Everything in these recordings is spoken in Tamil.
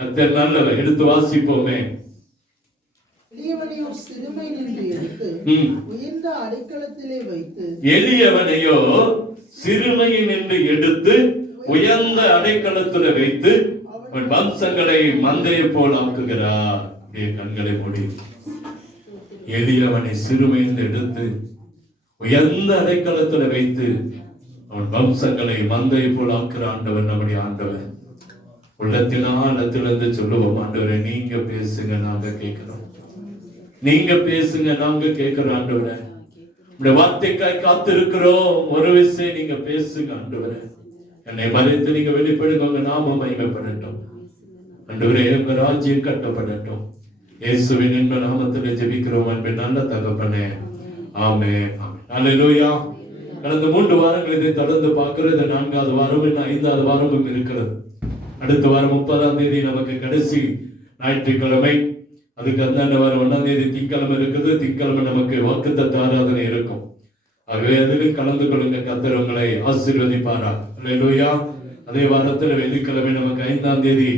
கர்த்தர் நல்லவர். எடுத்து வாசிப்போமே. எளியவனையோ சிறுமை நின்று எடுத்து உயர்ந்த அடைக்கலத்திலே வைத்து, எளியவனையோ சிறுமையில் நின்று எடுத்து உயர்ந்த அடைக்கலத்திலே வைத்து அவன் வம்சங்களை மந்தையை போல் ஆக்குகிறார். கண்களை மூடி. எளியவனை சிறுமையில் எடுத்து உயர்ந்த அடைக்கலத்துல வைத்து அவன் வம்சங்களை மந்தை போல் ஆக்குற ஆண்டவர் நம்முடைய ஆண்டவர். உள்ளத்திலிருந்து சொல்லுவோம், ஆண்டவரை நீங்க பேசுங்க, நாங்க கேட்கிறோம். நீங்க பேசுங்க, நாங்க கேட்கிறோம். ஆண்டவரை இந்த வார்த்தைக்காய் காத்திருக்கிறோம். ஒரு விஷயம் நீங்க பேசுங்க ஆண்டவரை. என்னை மறைத்து நீங்க வெளிப்படுங்க. உங்க நாமம் மகிமைப்படட்டும் ஆண்டவரே. உங்க ராஜ்யம் கட்டப்படட்டும். இயேசுவின் இன்ப நாமத்திலே ஜெபிக்கிறோம் அன்பின் நல்ல தகப்பனே. ஆமென். அல்லேலூயா. கடந்த 3 வாரங்கள் இதை தொடர்ந்து பார்க்கிறது. 4வது வாரம், இன்னும் 5வது வாரமும் இருக்கிறது. அடுத்த வாரம் 30ஆம் தேதி நமக்கு கடைசி ஞாயிற்றுக்கிழமை. அதுக்கு அந்த வாரம் 1ஆம் தேதி திங்கட்கிழமை இருக்குது. திங்கட்கிழமை நமக்கு வாக்குத்தத்த ஆராதனை இருக்கும். ஆகவே அதிலும் கலந்து கொள்ளுங்க. கர்த்தர் உங்களை ஆசீர்வதிப்பாரா. அல்லேலூயா. அதே வாரத்தில் வெள்ளிக்கிழமை நமக்கு 5ஆம் தேதி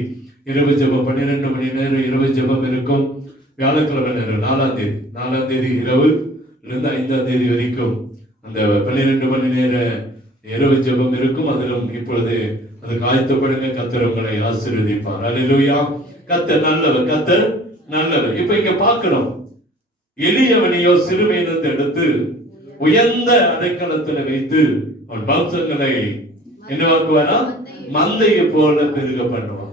இரவு ஜெபம், 12 மணி நேரம் இரவு ஜெபம் இருக்கும். வியாழக்கிழமை நேரம் 4ஆம் தேதி இரவு இருந்து 5ஆம் தேதி வரைக்கும் அந்த 12 மணி நேர இரவு ஜெபம் இருக்கும். அதிலும் இப்பொழுது அதுக்கு ஆயத்தப்படுங்க. கர்த்தர் உங்களை ஆசீர்வதிப்பார். அல்லேலூயா. கர்த்தர் நல்லவர், கர்த்தர் நல்லவர். இப்ப இங்க பார்க்கிறோம், எளியவனையோ சிறுமையிலிருந்து எடுத்து உயர்ந்த அடைக்கலத்தில் வைத்து அவன் வம்சங்களை என்னவாக்குவாரா, மந்தையை போல பெருக பண்ணுவான்.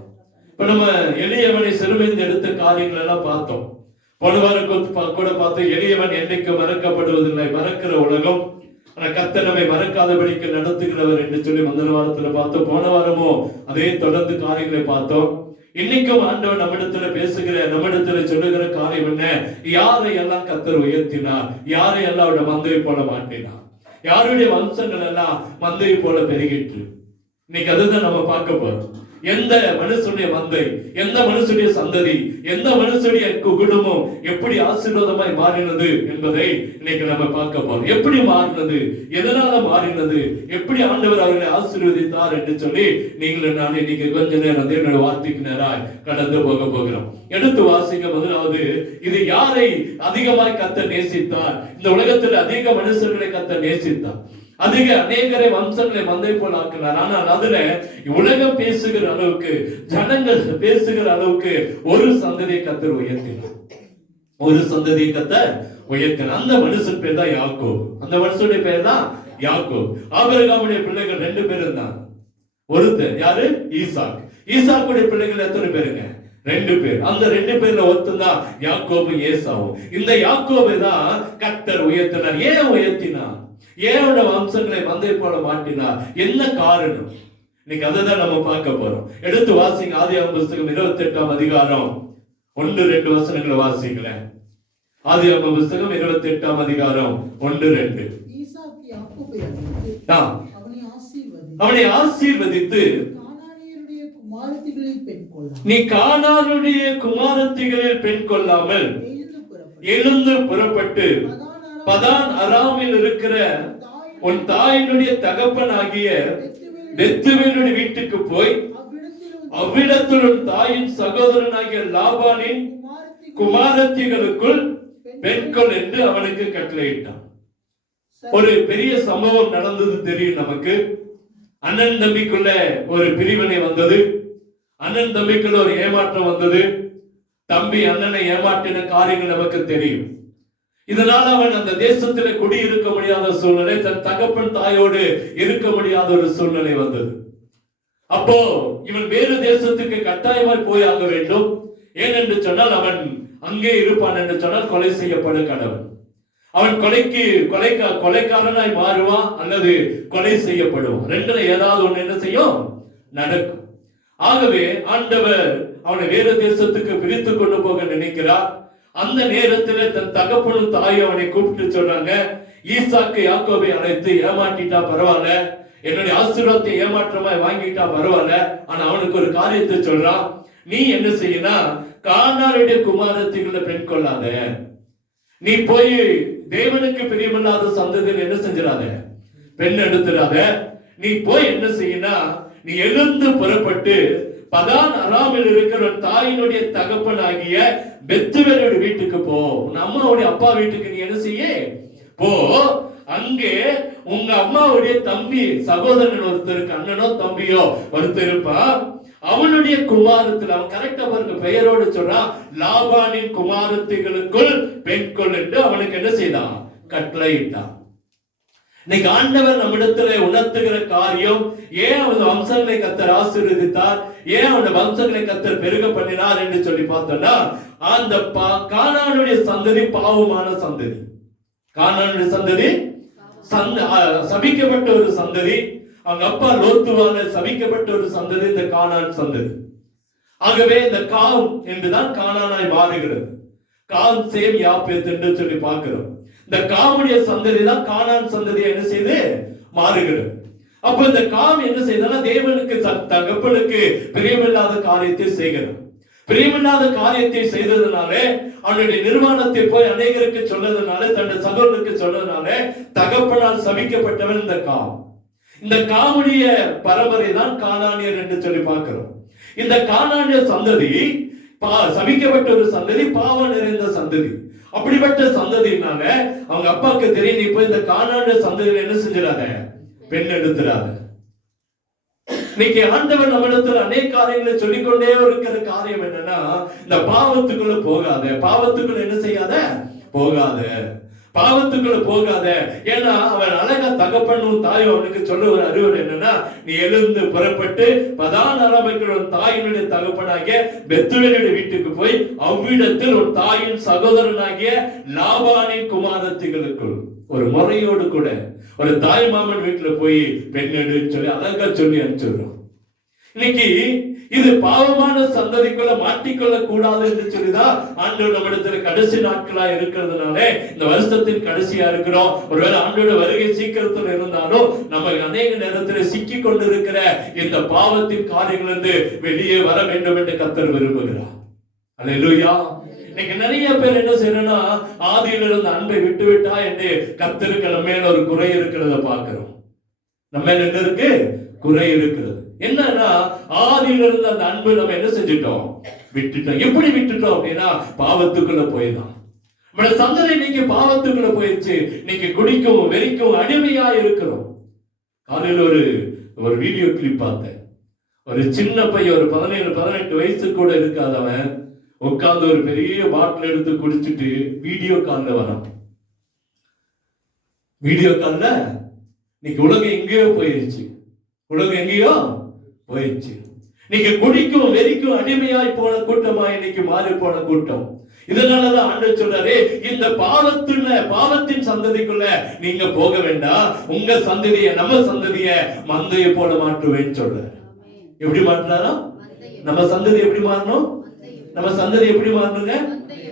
இப்ப நம்ம எளியவனை சிறுமையிலிருந்து எடுத்த காரியங்கள் எல்லாம் பார்த்தோம். போன வாரம் கூட பார்த்தோம், எளியவன் என்னைக்கு மறக்கப்படுவதில்லை. மறக்கிற உலகம், ஆனா கர்த்தர் நம்மை மறக்காதபடிக்கு நடத்துகிறவர் என்று சொல்லி முதல் வாரத்துல பார்த்தோம். போன வாரமும் அதே தொடர்ந்து காரியங்களை பார்த்தோம். இன்னைக்கும் ஆண்டவர் நம்மிடத்துல பேசுகிற, நம்மிடத்துல சொல்லுகிற காரியம் என்ன? யாரை எல்லாம் கர்த்தர் உயர்த்தினார், யாரை எல்லாம் அவருடைய மந்தையை போல மாட்டினார், யாருடைய வம்சங்கள் எல்லாம் மந்தையை போல பெருகிற்று. இன்னைக்கு அதுதான் நம்ம பார்க்க போறோம். எந்த மனுஷனுடைய மந்தை, எந்த மனுஷனுடைய சந்ததி, எந்த மனுஷனுடைய குடும்பம் எப்படி ஆசீர்வாதமாய் மாறினது என்பதை இன்னைக்கு நம்ம பார்க்க போறோம். எப்படி மாறினது, எதனால மாறினது, எப்படி ஆண்டவர் அவர்களை ஆசீர்வதித்தார் என்று சொல்லி நீங்கள் நான் இன்னைக்கு கொஞ்ச நேரம் என்னோட வார்த்தைக்கு நேராக கடந்து போக போகிறோம். எடுத்து வாசிங்க. முதலாவது, இது யாரை அதிகமாய் கர்த்தர் நேசித்தார்? இந்த உலகத்தில் அதிக மனுஷர்களை கர்த்தர் நேசித்தார். அநேகரை வம்சங்களை மந்தை போல் ஆக்கினார். ஆனால் அதுல உலகம் பேசுகிற அளவுக்கு, ஜனங்கள் பேசுகிற அளவுக்கு ஒரு சந்ததியை கர்த்தர் உயர்த்தினார். ஒரு சந்ததியை கர்த்தர் உயர்த்தினார். அந்த மனுஷன் பேர் தான் யாக்கோபு. அந்த மனுஷனுடைய பேர் தான் யாக்கோபு. ஆபிரகாமுடைய பிள்ளைகள் 2 பேரும் தான். ஒருத்தர் யாரு? ஈசாக். ஈசாக்குடைய பிள்ளைகள் எத்தனை பேருங்க? 2 பேர். அந்த 2 பேர்ல ஒருத்தன் தான் யாக்கோபு, ஏசாவும். இந்த யாக்கோபை தான் கர்த்தர் உயர்த்தினார். ஏன் உயர்த்தினார்? ஏன் வம்சங்களை மந்தை போல மாட்டினார்? என்ன காரணம்? இன்னைக்கு அதை தான் நம்ம பார்க்க போறோம். எடுத்து வாசிங்க. ஆதியாகமம் புஸ்தகம் 28ஆம் அதிகாரம் 1-2 வசனங்களை வாசிங்களேன். ஆதியாகமம் புஸ்தகம் 28ஆம் அதிகாரம் 1-2. அவனை ஆசீர்வதித்து நீ கானானுடைய குமாரத்திகளில் பெண் கொள்ளாமல் எழுந்து புறப்பட்டு பதான் அராமில் இருக்கிற உன் தாயினுடைய தகப்பனாகிய பெத்துவேலுடைய வீட்டுக்கு போய் அவ்விடத்தில் உன் தாயின் சகோதரனாகிய லாபானின் குமாரத்திகளுக்குள் பெண்கள் என்று அவனுக்கு கட்டளையிட்டான். ஒரு பெரிய சம்பவம் நடந்தது தெரியும் நமக்கு. அண்ணன் தம்பிக்குள்ள ஒரு பிரிவினை வந்தது. அண்ணன் தம்பிக்குள்ள ஒரு ஏமாற்றம் வந்தது. தம்பி அண்ணனை ஏமாற்றின காரியங்கள் நமக்கு தெரியும். இதனால அவன் அந்த தேசத்திலே குடியிருக்க முடியாத சூழ்நிலை, தன் தகப்பன் தாயோடு இருக்க முடியாத ஒரு சூழ்நிலை வந்தது. அப்போ இவன் வேறு தேசத்துக்கு கட்டாயமாய் போய் ஆக வேண்டும். ஏனென்று சொன்னால் அவன் அங்கே இருப்பான் என்று சொன்னால் கொலை செய்யப்படும் கடவன். அவன் கொலைக்காரனாய் மாறுவான் அல்லது கொலை செய்யப்படுவான். 2ல ஏதாவது ஒண்ணு என்ன செய்யும், நடக்கும். ஆகவே ஆண்டவர் அவனை வேறு தேசத்துக்கு பிரித்து கொண்டு போக நினைக்கிறார். அந்த நேரத்தில் தன் தகப்பனும் தாயும் அவனை கூப்பிட்டு சொல்றாங்க, ஈசாக்கு யாக்கோபை அழைத்து ஏமாற்றிட்டா பரவாயில்ல, என்னுடைய ஆசீர்வாதத்தை ஏமாற்றமாய் வாங்கிட்டா பரவாயில்ல, ஆனா அவனுக்கு ஒரு காரியத்தை சொல்றான். நீ என்ன செய்யனா, கானானுடைய குமாரத்திகளை பெண் கொள்ளாத, நீ போய் தேவனுக்கு பிரியமில்லாத சந்ததியில் என்ன செஞ்சிடாத, பெண் எடுத்துடாத. நீ போய் என்ன செய்யனா, நீ எழுந்து புறப்பட்டு பதான் அராமில் இருக்கிற தாயினுடைய தகப்பனாகிய பெத்துவேலுடைய வீட்டுக்கு போ. உன் அம்மாவுடைய அப்பா வீட்டுக்கு நீ என்ன செய்ய போ. அங்கே உங்க அம்மாவுடைய தம்பி சகோதரன் ஒருத்தருக்கு, அண்ணனோ தம்பியோ ஒருத்தர் இருப்பா. அவனுடைய குமாரத்தில், அவன் கரெக்டா பாருங்க, பெயரோடு சொல்றான், லாபானின் குமாரத்திகளுக்குள் பெண் கொள் என்று அவனுக்கு என்ன செய்தான், கட்டளையிட்டான். இன்னைக்கு ஆண்டவர் நம்மிடத்துல உணர்த்துகிற காரியம், ஏன் அவன் வம்சங்களை கர்த்தர் ஆசீர்வதித்தார், ஏன் அவனுடைய வம்சங்களை கர்த்தர் பெருக பண்ணினார் என்று சொல்லி பார்த்தோம்னா, அந்த கானானுடைய சந்ததி பாவமான சந்ததி. கானானுடைய சந்ததி சபிக்கப்பட்ட ஒரு சந்ததி. அவங்க அப்பா லோத்துவால சபிக்கப்பட்ட ஒரு சந்ததி இந்த கானான் சந்ததி. ஆகவே இந்த காம் என்றுதான் கானானாய் மாறுகிறது. காம், சேம், யாப்பேத் என்று சொல்லி பார்க்கிறோம். இந்த காமுடைய சந்ததி தான் கானான் சந்ததியை என்ன செய்து மாறுகிறது. அப்ப இந்த காம் என்ன செய்தாலும் தேவனுக்கு தகப்பனுக்கு பிரியமில்லாத காரியத்தை செய்கிறான். பிரியமில்லாத காரியத்தை செய்ததுனாலே, அவனுடைய நிர்வாணத்தை போய் அநேகருக்கு சொன்னதுனால, தன்னுடைய சகோதரனுக்கு சொன்னதுனால தகப்பனால் சபிக்கப்பட்டவன் இந்த காம். இந்த காமுடைய பரம்பரை தான் கானானியர் என்று சொல்லி பார்க்கிறோம். இந்த கானானிய சந்ததி சபிக்கப்பட்ட ஒரு சந்ததி, பாவம் நிறைந்த சந்ததி. அப்படிப்பட்ட சந்ததினால அவங்க அப்பாவுக்கு தெரியும், நீ போய் இந்த கானானிய சந்ததியில என்ன செஞ்சிடாத, பெண் எடுத்துடாத. இன்னைக்கு ஆண்டவர் நம்மிடத்தில் அநேக காரியங்களை சொல்லிக்கொண்டே இருக்கிற காரியம் என்னன்னா, இந்த பாவத்துக்குள்ள போகாத, பாவத்துக்குள்ள என்ன செய்யாத, போகாத, பாவத்துக்குள்ள போகாத. ஏன்னா அவன் அழகா தகப்பனும் தாயும் அவனுக்கு சொல்ல ஒரு அறிவுரை என்னன்னா, நீ எழுந்து புறப்பட்டு பதான் அராமில் உன் தாயினுடைய தகப்பனாகிய பெத்துவேலுடைய வீட்டுக்கு போய் அவ்விடத்தில் உன் தாயின் சகோதரனாகிய லாபானின் குமாரத்திகளுக்குள், ஒரு முறையோடு கூட ஒரு தாய் மாமன் வீட்டுல போய் பெண் எடுன்னு சொல்லி அழகா சொல்லி அனுப்பிச்சுடுறோம். இன்னைக்கு இது பாவமான சந்ததிக்குள்ள மாட்டிக்கொள்ள கூடாது என்று சொல்லிதான் ஆண்டவர் நம்மிடத்துல கடைசி நாட்களா இருக்கிறதுனால, இந்த வருஷத்தின் கடைசியா இருக்கிறோம். ஒருவேளை ஆண்டோட வருகை சீக்கிரத்தில் இருந்தாலும் நம்ம அநேக நேரத்தில் சிக்கி கொண்டிருக்கிற இந்த பாவத்தின் காரியங்களிலிருந்து வெளியே வர வேண்டும் என்று கர்த்தர் விரும்புகிறார். அல்லேலூயா. இன்னைக்கு நிறைய பேர் என்ன செய்யறோம்னா, ஆதியில இருந்த அன்பை விட்டு விட்டா என்று கர்த்தருக்கு நம்ம மேல ஒரு குறை இருக்கிறத பாக்குறோம். நம்ம மேல என்ன இருக்கு, குறை இருக்கிறது. என்னன்னா, ஆதியில இருந்த அந்த அன்பு நம்ம என்ன செஞ்சிட்டோம், விட்டுட்டோம். எப்படி விட்டுட்டோம் அப்படின்னா, பாவத்துக்குள்ள போய்தான். நம்மளோட சந்ததி இன்னைக்கு பாவத்துக்குள்ள போயிடுச்சு. இன்னைக்கு குடிக்கும் வெறிக்கும் அடிமையா இருக்கிறோம். காலையில் ஒரு வீடியோ கிளிப் பார்த்தேன். ஒரு சின்ன பையன், ஒரு 17-18 வயசு கூட இருக்காதவன் உட்கார்ந்து ஒரு பெரிய பாட்டில் எடுத்து குடிச்சிட்டு வீடியோ கால்ல வரான். வீடியோ கால்ல இன்னைக்கு உலகம் எங்கேயோ போயிருச்சு, உலகம் எங்கேயோ போயிடுச்சு. இன்னைக்கு குடிக்கும் வெறிக்கும் அடிமையாய் போன கூட்டமா இன்னைக்கு மாறி போன கூட்டம். இதனாலதான் ஆண்டவர் சொல்றாரு, இந்த பாவத்தின் சந்ததிக்குள்ள நீங்க போக வேண்டாம், உங்க சந்ததிய, நம்ம சந்ததிய மந்தையை போல மாற்றுவேன்னு சொல்றாரு. எப்படி மாற்றுறாரோ, நம்ம சந்ததி எப்படி மாறணும், நம்ம சந்ததி எப்படி மாறணுங்க.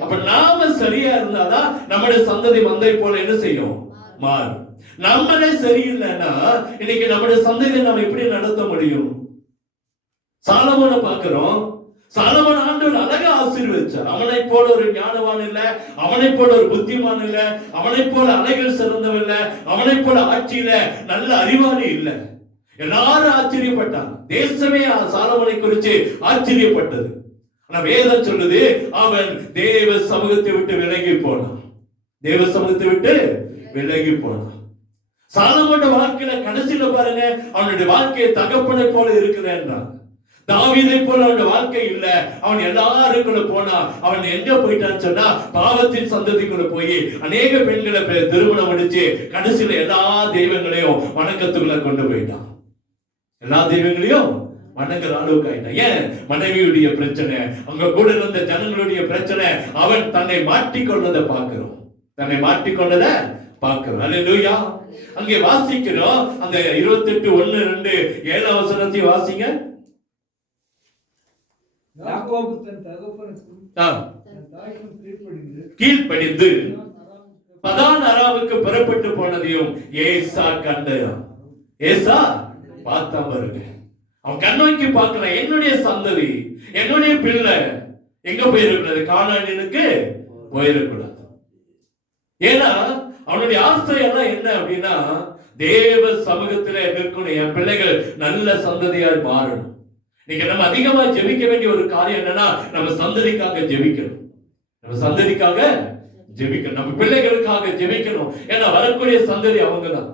அப்ப நாம சரியா இருந்தாதான் நம்முடைய சந்ததி மந்தை போல என்ன செய்யும், மாறும். நம்மளே சரியில்லைன்னா இன்னைக்கு நம்முடைய சந்ததியை நம்ம எப்படி நடத்த முடியும்? சாலமோனை பார்க்கிறோம். சாலமோன் ஆண்டவர் அழகா ஆசீர்வதிச்சார். அவனை போல ஒரு ஞானவான் இல்ல, அவனை போல ஒரு புத்திமான் இல்ல, அவனை போல அலைகள் சிறந்தவன் இல்ல, அவனை போல ஆட்சியில நல்ல அறிவாளி இல்ல. எல்லாரும் ஆச்சரியப்பட்டாங்க. தேசமே சாலமோனை குறித்து ஆச்சரியப்பட்டது. ஆனா வேதம் சொல்லுது, அவன் தேவ சமூகத்தை விட்டு விலகி போனான். தேவ சமூகத்தை விட்டு விலகி போனான். சாலமோன் வாழ்க்கையில கடைசியில பாருங்க, அவனுடைய வாழ்க்கையை தகப்பனை போல இருக்கிறேன். தாவீதை போல அவனுடைய வாழ்க்கை இல்ல. அவன் எல்லாருக்குள்ள போனா, அவன் எங்க போயிட்டான்னு சொன்னா, பாவத்தின் சந்ததிக்குள்ள போய் அநேக பெண்களை திருமணம் முடிச்சு கடைசியில எல்லா தெய்வங்களையும் வணக்கத்துக்குள்ள கொண்டு போயிட்டான். எல்லா தெய்வங்களையும் வணங்குற அளவுக்கு ஆயிட்டான். ஏன்? மனைவியுடைய பிரச்சனை, அங்க கூட இருந்த ஜனங்களுடைய பிரச்சனை. அவன் தன்னை மாட்டிக்கொண்டதை பார்க்கிறோம், தன்னை மாட்டிக்கொண்டதை பார்க்கிறோம். அல்லேலூயா. அங்கே வாசிக்கிறோம், அந்த 28:1-2 வாசிங்க. கீழ்ப்படிந்து பதான் அராமுக்கு புறப்பட்டு போனதையும் ஏசா கண்டான். ஏசா பார்த்தா பாருங்க, அவன் கண்ணோக்கி பார்க்கல. என்னுடைய சந்ததி, என்னுடைய பிள்ளை எங்க போயிருக்கிறது, கானானியனுக்கு போயிருக்கூடாது. ஏன்னா அவனுடைய ஆசை எல்லாம் என்ன அப்படின்னா, தேவ சமூகத்துல இருக்கணும், என் பிள்ளைகள் நல்ல சந்ததியாய் மாறணும். இன்னைக்கு நம்ம அதிகமா ஜெபிக்க வேண்டிய ஒரு காரியம் என்னன்னா, நம்ம சந்ததிக்காக ஜெபிக்கணும். நம்ம சந்ததிக்காக ஜெபிக்கணும், நம்ம பிள்ளைகளுக்காக ஜெபிக்கணும். ஏன்னா வரக்கூடிய சந்ததி அவங்கதான்.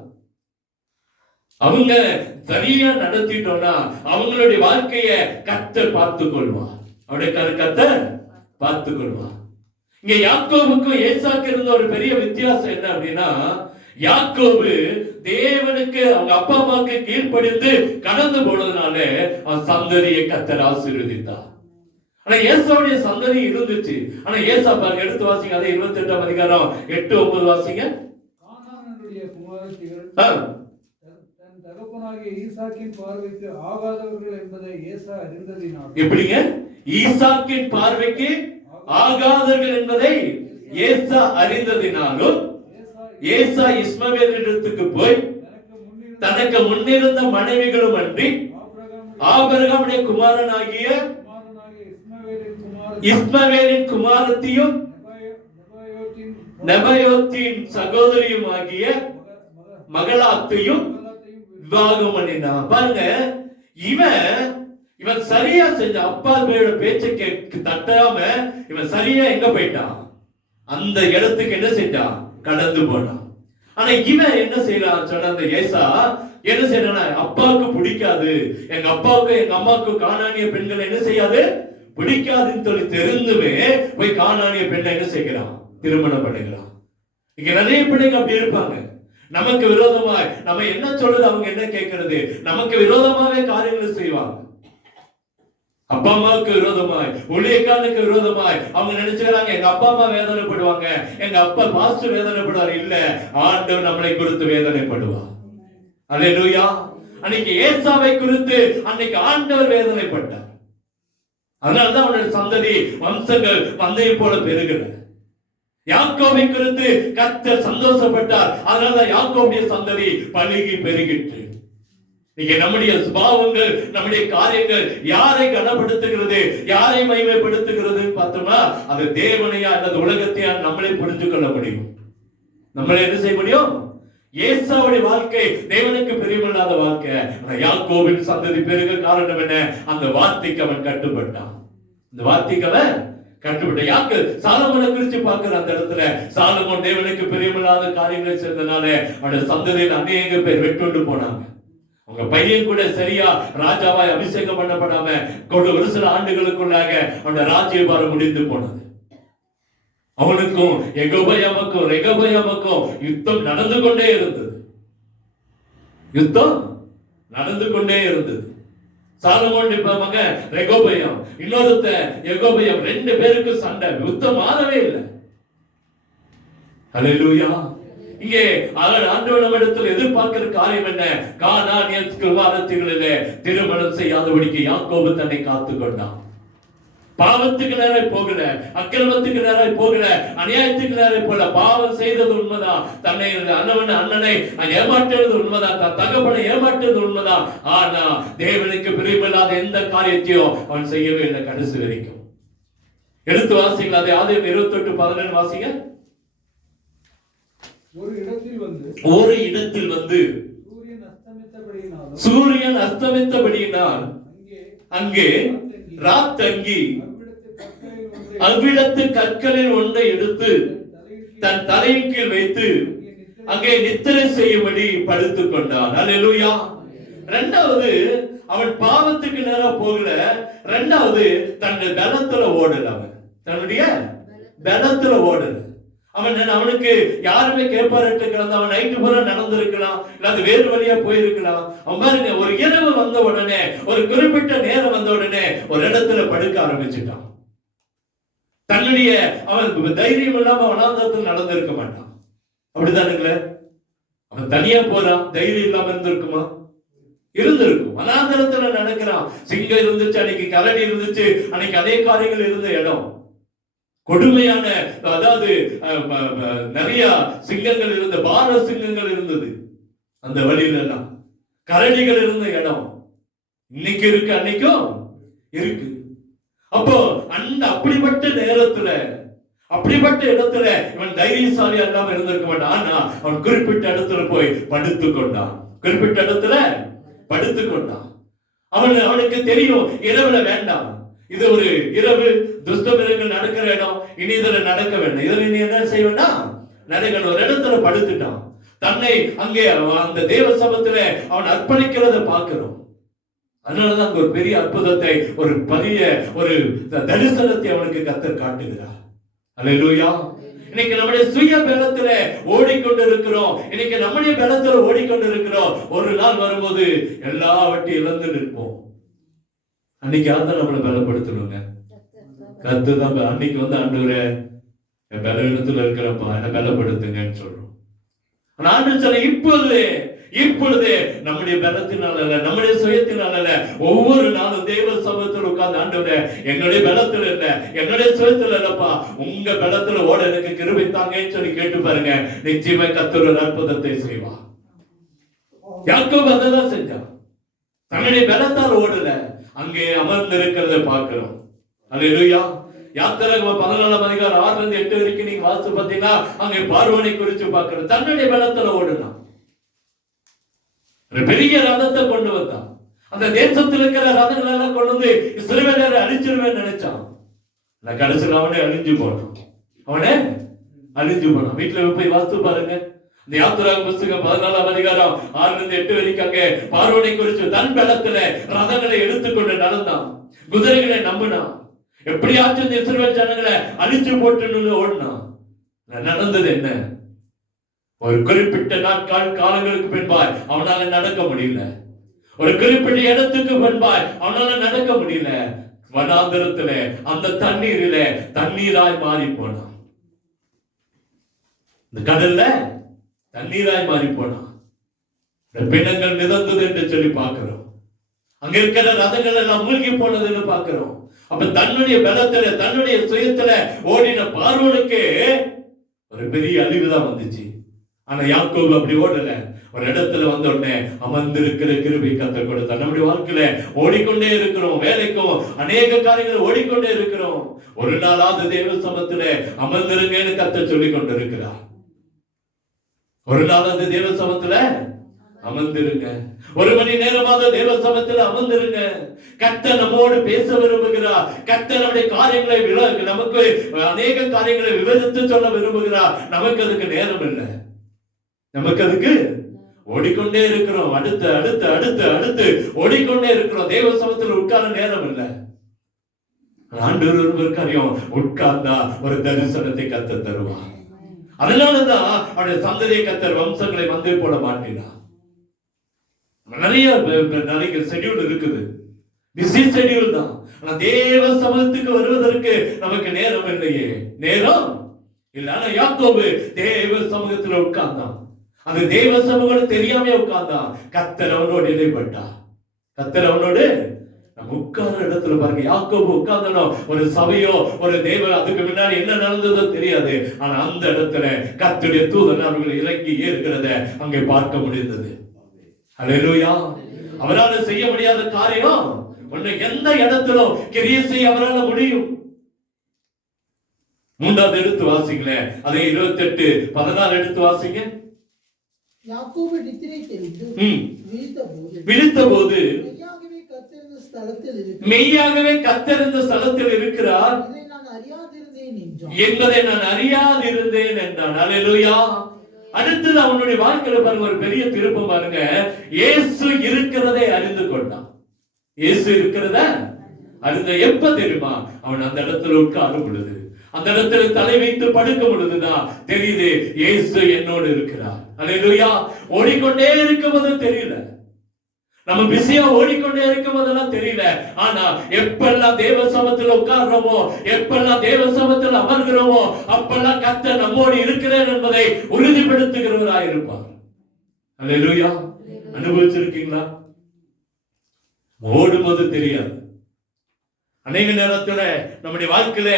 அவங்க சரியா நடத்திட்டோம்னா அவங்களுடைய வாழ்க்கையை கர்த்தர் பார்த்துக் கொள்வார். அவருடைய கர்த்தர் பார்த்துக் கொள்வார். இங்க யாக்கோபுக்கும் ஏசாக்கு இருந்த ஒரு பெரிய வித்தியாசம் என்ன அப்படின்னா, யாக்கோபு தேவனுக்கு அவங்க அப்பா அம்மாவுக்கு கீழ்ப்படிந்து கடந்து போனதுனால அவன் சந்ததியை கர்த்தர் ஆசீர்வதித்தார். ஆனா ஏசாவுடைய சந்ததி இருந்துச்சு. ஆனா ஏசா பாருங்க, எடுத்து வாசிங்க, அதே 28ஆம் அதிகாரம் 8-9 வாசிங்க. கானானுடைய குமாரத்திகள் தன் தகப்பனாகிய ஈசாக்கின் பார்வைக்கு ஆகாதவர்கள் என்பதை ஏசா அறிந்ததினால். எப்படிங்க? ஈசாக்கின் பார்வைக்கு ஆகாதவர்கள் என்பதை ஏசா அறிந்ததினாலும் ஏசா இஸ்மவேலிடத்துக்கு போய் தனக்கு முன்னிருந்த மனைவிகளும் அன்றி ஆபிரகாமுடைய குமாரனாகிய இஸ்மவேலின் குமாரத்தியும் நெபாயோத்தின் சகோதரியும் ஆகிய மகளாத்தையும் விவாகம் பண்ணினான். பாருங்க, இவன் சரியா செஞ்ச அப்பா பேச்சை தட்டாம இவன் சரியா எங்க போயிட்டான்? அந்த இடத்துக்கு என்ன செஞ்சான்? கடந்து போனான். ஆனா இவன் என்ன செய்யறான் சொன்ன, அந்த ஏசா என்ன செய்யறான்? அப்பாவுக்கு பிடிக்காது, எங்க அப்பாவுக்கு எங்க அம்மாவுக்கு கானானிய பெண்கள் என்ன செய்யாது, பிடிக்காதுன்னு சொல்லி தெரிந்துமே போய் கானானிய பெண்ணை என்ன செய்கிறான்? திருமணம் பண்ணுகிறான். இங்க நிறைய பிள்ளைங்க அப்படி இருப்பாங்க. நமக்கு விரோதமாய் நம்ம என்ன சொல்றது அவங்க என்ன கேட்கறது, நமக்கு விரோதமாவே காரியங்களை செய்வாங்க. அப்பா அம்மாவுக்கு விரோதமாய், ஊழியக்காரனுக்கு விரோதமாய் அவங்க நினைச்சுக்கிறாங்க எங்க அப்பா அம்மா வேதனைப்படுவாங்க, எங்க அப்பா பாஸ்டர் வேதனைப்படுவார். இல்ல, ஆண்டவர் நம்மளை குறித்து வேதனைப்படுவார். அல்லேலூயா. அன்னைக்கு ஏசாவை குறித்து அன்னைக்கு ஆண்டவர் வேதனைப்பட்டார். அதனாலதான் அவனுடைய சந்ததி வம்சங்கள் மந்தையை போல பெருகிறது. யாக்கோபை குறித்து கர்த்தர் சந்தோஷப்பட்டார். அதனால யாக்கோபுடைய சந்ததி பலுகி பெருகிற்று. நீங்க நம்முடைய சுபாவங்கள், நம்முடைய காரியங்கள் யாரை கனப்படுத்துகிறது, யாரை மகிமைப்படுத்துகிறது பார்த்தோம்னா அது தேவனையா அல்லது உலகத்தையா நம்மளே புரிஞ்சு கொள்ள முடியும். நம்மளே என்ன செய்ய முடியும்? ஏசாவுடைய வாழ்க்கை தேவனுக்கு பிரியமில்லாத வாழ்க்கை. யாக்கோபின் சந்ததி பெருக காரணம் என்ன? அந்த வார்த்தைக்கு அவன் கட்டுப்பட்டான். இந்த வார்த்தைக்கு அவன் கட்டுப்பட்ட. யாக்கு சாலமோனை குறித்து பார்க்கிற அந்த இடத்துல, சாலமோன் தேவனுக்கு பிரியமில்லாத காரியங்களை செய்தனால அவனுடைய சந்ததியில் அநேக பேர் வெட்டுண்டு போனாங்க. அவங்க பையன் கூட சரியா ராஜாவாய் அபிஷேகம் பண்ணப்படாம ஒரு சில ஆண்டுகளுக்குள்ளாக அவனுடைய ராஜ்யபாரம் முடிந்து போனது. அவனுக்கும் ரெகொபெயாமுக்கும் யுத்தம் நடந்து கொண்டே இருந்தது. யுத்தம் நடந்து கொண்டே இருந்தது. சாலமோன் மகன் ரெகொபெயாம், இன்னொருத்த ரெகொபெயாம், 2 பேருக்கு சண்டை. யுத்தம் மாறவே இல்லை. அல்லேலூயா. இங்கே ஆண்டவர் நம்மிடத்தில் எதிர்பார்க்கிற காரியம் என்ன? கானானிய குமாரத்திகளிலே திருமணம் செய்யாதபடிக்கு யாக்கோபு தன்னை காத்துக் கொண்டான். பாவத்துக்கு நேராய் போகல, அக்கிரமத்துக்கு நேராய் போகல, அநியாயத்துக்கு நேராய் போல. பாவம் செய்தது உண்மைதான், தன்னை அண்ணனை ஏமாற்றுவது உண்மைதான், தன் தகப்பனை ஏமாற்றுவது உண்மைதான். ஆனா தேவனுக்கு பிரியமில்லாத எந்த காரியத்தையும் அவன் செய்யவே இல்லை கடைசி வரைக்கும். எடுத்து வாசிங்களா? அதே ஆதியாகமம் 28:17 வாசிங்க. ஒரு இடத்தில் வந்து சூரியன் அஸ்தமித்தபடியினால் அங்கே ராத்தங்கி அவ்விடத்து கற்களில் ஒன்றை எடுத்து தன் தலையின் கீழ் வைத்து அங்கே நித்திரை செய்யும்படி படுத்துக் கொண்டான். அல்லேலூயா. 2வது அவன் பாவத்துக்கு நேரா போகல. 2வது தன்னுடைய பலத்துல ஓடல. அவன் தன்னுடைய பலத்துல ஓடல. அவனுக்கு யாருமே கேட்பாரு கிடந்த, அவன் நைட்டு பூரா நடந்திருக்கலாம், இல்ல வேறு வழியா போயிருக்கலாம். அவன் பாருங்க, ஒரு இரவு வந்த உடனே, ஒரு குறிப்பிட்ட நேரம் வந்த உடனே ஒரு இடத்துல படுக்க ஆரம்பிச்சுட்டான். தன்னுடைய அவன் தைரியம் இல்லாம வனாந்தரத்தில் நடந்திருக்க மாட்டான். அப்படிதானுங்களே? அவன் தனியா போறான், தைரியம் இல்லாம இருந்திருக்குமா? இருந்திருக்கும். வனாந்தரத்துல நடக்கிறான். சிங்கம் இருந்துச்சு, அன்னைக்கு கரடி இருந்துச்சு, அன்னைக்கு அதே காரியங்கள் இருந்த இடம். கொடுமையான, அதாவது நிறைய சிங்கங்கள் இருந்த, பார சிங்கங்கள் இருந்தது அந்த வழியில எல்லாம். கரடிகள் இருந்த இடம் இன்னைக்கு இருக்கு, அன்னைக்கும் இருக்கு. அப்போ அப்படிப்பட்ட நேரத்துல, அப்படிப்பட்ட இடத்துல இவன் தைரியசாலியா இல்லாம இருந்திருக்க மாட்டான். ஆனா அவன் குறிப்பிட்ட இடத்துல போய் படுத்துக் கொண்டான். குறிப்பிட்ட இடத்துல படுத்துக் கொண்டான். அவனுக்கு தெரியும் இரவுல வேண்டாம், இது ஒரு இரவு, துஷ்ட மிருகங்கள் நடக்கிற இடம், இனி இதுல நடக்க வேண்டாம், இதுல நீ என்ன செய்ய வேண்டாம், நடக்கணும். ஒரு இடத்துல படுத்துட்டான். தன்னை அங்கே அந்த தேவ சபத்துல அவன் அர்ப்பணிக்கிறத பார்க்கிறோம். அதனாலதான் அங்க ஒரு பெரிய அற்புதத்தை, ஒரு பெரிய ஒரு தரிசனத்தை அவனுக்கு கர்த்தர் காட்டுகிறார். அல்லேலூயா. இன்னைக்கு நம்முடைய சுய பலத்துல ஓடிக்கொண்டு இருக்கிறோம். இன்னைக்கு நம்முடைய பலத்துல ஓடிக்கொண்டு இருக்கிறோம். ஒரு நாள் வரும்போது எல்லாவற்றையும் இழந்து நிற்போம். அன்னைக்கு யார்தான் நம்மளை பலப்படுத்தணுங்க? கர்த்தர் தான். அன்னைக்கு வந்து ஆண்டவரே என் பலவீனத்துல இருக்கிறப்பா என்ன பலப்படுத்துங்கன்னு சொல்றோம். இப்பொழுது நம்முடைய பலத்தினால அல்ல, நம்முடைய சுயத்தினால அல்ல, ஒவ்வொரு நாளும் தேவ சமூகத்தில் உட்கார்ந்து ஆண்டவரே என்னுடைய பலத்துல இல்ல, என்னுடைய சுயத்துல இல்லப்பா, உங்க பலத்துல ஓட எனக்கு கிருபை தாங்கன்னு சொல்லி கேட்டு பாருங்க. நிச்சயமா கர்த்தர் ஒரு அற்புதத்தை செய்வார். யாக்கோபு அதான் செஞ்சான். தன்னுடைய பலத்தால் ஓடல, அங்கே அமர்ந்து இருக்கிறத பார்க்கிறோம். அல்லேலூயா. யாத்திராகமம் 14ஆம் அதிகாரம் 6 இருந்து 8 வரைக்கும் நீங்க வாசித்து பார்த்தீங்கன்னா அங்கே பார்வோனை குறித்து பார்க்கிறோம். தன்னுடைய பலத்துல ஓடுனான். பெரிய ரதத்தை கொண்டு வந்தான். அந்த தேசத்தில் இருக்கிற ரதங்களை எல்லாம் கொண்டு வந்து இஸ்ரவேலரை அழிச்சிருவேன்னு நினைச்சான். கடைசியில் அவனே அழிஞ்சு போனான். வீட்டுல போய் வாசித்து பாருங்க. இந்த யாத்திராகம புத்தகம் 14ஆம் அதிகாரம் 6 இருந்து 8 வரைக்கும் அங்கே பார்வோனை குறித்து தன் பலத்துல ரதங்களை எடுத்துக்கொண்டு நடந்தான். குதிரைகளை நம்பினான். எப்படியாச்சும் இந்த இஸ்ரவேல் ஜனங்களை அழிச்சு போட்டு ஓடினான். நடந்தது என்ன? ஒரு குறிப்பிட்ட காலங்களுக்கு பின்பாய் அவனால நடக்க முடியல. ஒரு குறிப்பிட்ட இடத்துக்கு பின்பாய் அவனால நடக்க முடியல. வனாந்தரத்துல அந்த தண்ணீரில தண்ணீராய் மாறி போனான். இந்த கடல்ல தண்ணீராய் மாறி போனான். பிணங்கள் மிதந்தது என்று சொல்லி பார்க்கிறோம். அங்க இருக்கிற ரதங்கள் எல்லாம் மூழ்கி போனதுன்னு பார்க்கிறோம். அப்ப தன்னுடைய பலத்துல தன்னுடைய சுயத்துல ஓடின பார்வோனுக்கு ஒரு பெரிய அழிவுதான் வந்துச்சு. ஆனா யாக்கோபு அப்படி ஓடல. ஒரு இடத்துல வந்த உடனே அமர்ந்திருக்கிற கிருபை கர்த்தர் கொடுத்தார். நம்முடைய வாழ்க்கையில ஓடிக்கொண்டே இருக்கிறோம். வேலைக்கும் அநேக காரியங்களை ஓடிக்கொண்டே இருக்கிறோம். ஒரு நாளாவது தேவ சமத்துல அமர்ந்திருங்கன்னு கர்த்தர் சொல்லிக் கொண்டிருக்கிறார். ஒரு நாளாவது தேவ சமத்துல அமர்ந்திருங்க. ஒரு மணி நேரமாக தேவ சமத்துல அமர்ந்திருங்க. கர்த்தர் நம்மோடு பேச விரும்புகிறார். கர்த்தர் நம்முடைய காரியங்களை நமக்கு அநேக காரியங்களை விவரித்து சொல்ல விரும்புகிறார். நமக்கு அதுக்கு நேரம் இல்லை. நமக்கு அதுக்கு ஓடிக்கொண்டே இருக்கிறோம். அடுத்து அடுத்து அடுத்து அடுத்து ஓடிக்கொண்டே இருக்கிறோம். தேவ சமத்துல உட்கார நேரம் இல்லை. ஆண்டவர் ஒருவர் காரியம் உட்கார்ந்தா ஒரு தரிசனத்தை கர்த்தர் தருவார். அதனாலதான் அவருடைய சந்ததியை கர்த்தர் வம்சங்களை வந்து போட மாட்டினார். நிறைய ஷெட்யூல் இருக்குது. பிஸி ஷெட்யூல் தான். ஆனா தேவ சமூகத்துக்கு வருவதற்கு நமக்கு நேரம் இல்லையே. நேரம் இல்ல. ஆனா யாக்கோபு தேவ சமூகத்துல உட்கார்ந்தான். அந்த தேவ சமூகம் தெரியாம உட்கார்ந்தான். கர்த்தர் அவனோடு இடைப்பட்டார். கர்த்தர் அவனோடு நம்ம உட்கார்ந்த இடத்துல பாருங்க. யாக்கோபு உட்கார்ந்தனோ ஒரு சபையோ ஒரு தேவ அதுக்கு முன்னாடி என்ன நடந்ததோ தெரியாது. ஆனா அந்த இடத்துல கர்த்தருடைய தூதன் அவர்களை இறங்கி ஏறுகிறத அங்கே பார்க்க முடிந்தது. அல்லேலூயா. அவரால் செய்ய முடியாத காரியம் ஒண்ணு எந்த இடத்திலும் கிரியை செய்ய அவரால் முடியும். 3வது எடுத்து வாசிங்களேன். அதே 28:16 எடுத்து வாசிங்க. யாக்கோபு நித்திரை தெளிந்து விழித்தபோது மெய்யாகவே கர்த்தர் இந்த ஸ்தலத்தில் இருக்கிறார் என்பதை நான் அறியாதிருந்தேன் என்றான். அல்லேலூயா. அடுத்தது அவனுடைய வாழ்க்கையில பாருங்க ஒரு பெரிய திருப்பம் பாருங்க. இயேசு இருக்கிறதை அறிந்து கொண்டான். இயேசு இருக்கிறத அறிந்த எப்ப தெரியுமா? அவன் அந்த இடத்துல உட்காரும் பொழுது, அந்த இடத்துல தலை வைத்து படுக்கும் பொழுதுதான் தெரியுது இயேசு என்னோடு இருக்கிறார். அல்லேலூயா. ஓடிக்கொண்டே இருக்கும்போது தெரியல. நம்ம பிஸியா ஓடிக்கொண்டே இருக்கும் போதெல்லாம் தெரியல. ஆனா எப்பெல்லாம் தேவ சமூகத்துல உட்கார்றோமோ, எப்பெல்லாம் தேவ சமூகத்துல அமர்கிறோமோ, அப்பெல்லாம் கர்த்தர் நம்மோடு இருக்கிறார் என்பதை உறுதிப்படுத்துகிறவராய் இருப்பார். அல்லேலூயா. அனுபவிச்சிருக்கீங்களா? ஓடும்போது தெரியாது. அநேக நேரத்துல நம்முடைய வாழ்க்கையில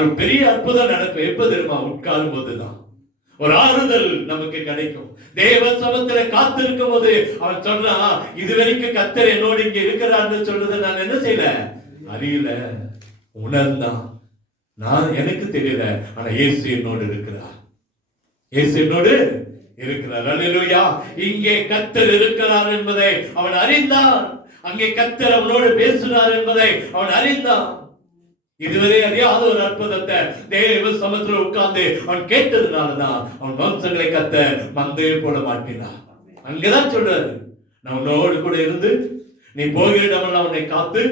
ஒரு பெரிய அற்புதம் நடக்கும். எப்ப தெரியுமா? உட்காரும் போதுதான் ஒரு ஆறுதல் நமக்கு கிடைக்கும். தேவ சமூகத்துல காத்திருக்கும் போது அவன் சொல்றான், இதுவரைக்கும் கர்த்தர் என்னோடு இங்க இருக்கிறார்னு சொல்றதை நான் என்ன செய்யல, அறியல, உணர்ந்தான். நான் எனக்கு தெரியல, ஆனா இயேசு என்னோடு இருக்கிறார். இயேசு என்னோடு இருக்கிறார். அல்லேலூயா. இங்கே கர்த்தர் இருக்கிறார் என்பதை அவன் அறிந்தான். அங்கே கர்த்தர் அவனோடு பேசினார் என்பதை அவன் அறிந்தான். இதுவரை அறியாத ஒரு அற்புதத்தை தேவ சமூகத்தில் உட்கார்ந்து அவன் கேட்டதுனாலதான் அவன் வம்சங்களை கர்த்தர் மந்தையை போட மாட்டினான். அங்கதான் சொல்றாரு, நான் உன்னோடு கூட இருந்து நீ போகிற இடமெல்லாம் உன்னை காத்து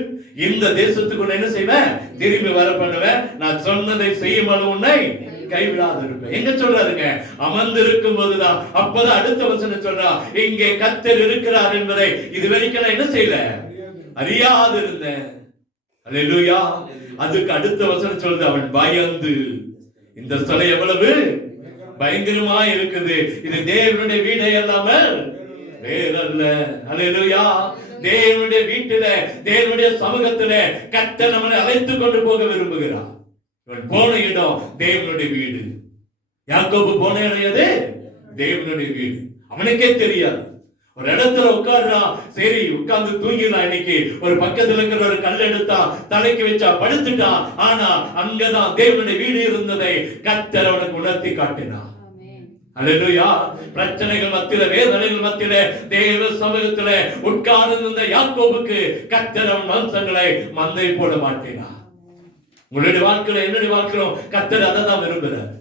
இந்த தேசத்துக்கு என்ன செய்வேன், திரும்பி வர பண்ணுவேன், நான் சொன்னதை செய்யும் அளவு உன்னை கைவிடாது இருப்பேன். எங்க சொல்றாருங்க, அமர்ந்து இருக்கும் போதுதான். அப்பதான் அடுத்த வசனம் சொல்றா, இங்கே கர்த்தர் இருக்கிறார் என்பதை இதுவரைக்கும் நான் என்ன செய்யல, அறியாது இருந்தேன். அல்லேலூயா. அதுக்கு அடுத்த வசனம் சொல்றது, அவன் பயந்து, இந்த ஸ்தலம் எவ்வளவு பயங்கரமா இருக்குது, இது தேவனுடைய வீடை அல்லாமல் வேறல்ல. அல்லேலூயா. தேவனுடைய வீட்டில, தேவனுடைய சமூகத்தில கர்த்தர் நம்மை அழைத்துக் கொண்டு போக விரும்புகிறார். இவன் போன இடம் தேவனுடைய வீடு. யாக்கோபு போன இடம் எது? தேவனுடைய வீடு. அவனுக்கே தெரியாது. ஒரு இடத்துல உட்கார்றான், சரி உட்கார்ந்து தூங்கினான். இன்னைக்கு ஒரு பக்கத்துல இருக்கிற ஒரு கல் எடுத்தா தலைக்கு வச்சா படுத்துட்டான். ஆனா அங்கதான் தேவனுடைய வீடு இருந்ததை கர்த்தர் அவனுக்கு உணர்த்தி காட்டினான். அல்லேலூயா. பிரச்சனைகள் மத்தியில, வேதனைகள் மத்தியில தேவ சமூகத்தில உட்கார்ந்திருந்த யாக்கோபுக்கு கர்த்தர் அவன் வம்சங்களை மந்தை போட மாட்டினான். உங்களுடைய வாழ்க்கையில, என்னுடைய வாழ்க்கையிலும் கர்த்தர் அதை தான் விரும்புகிறார்.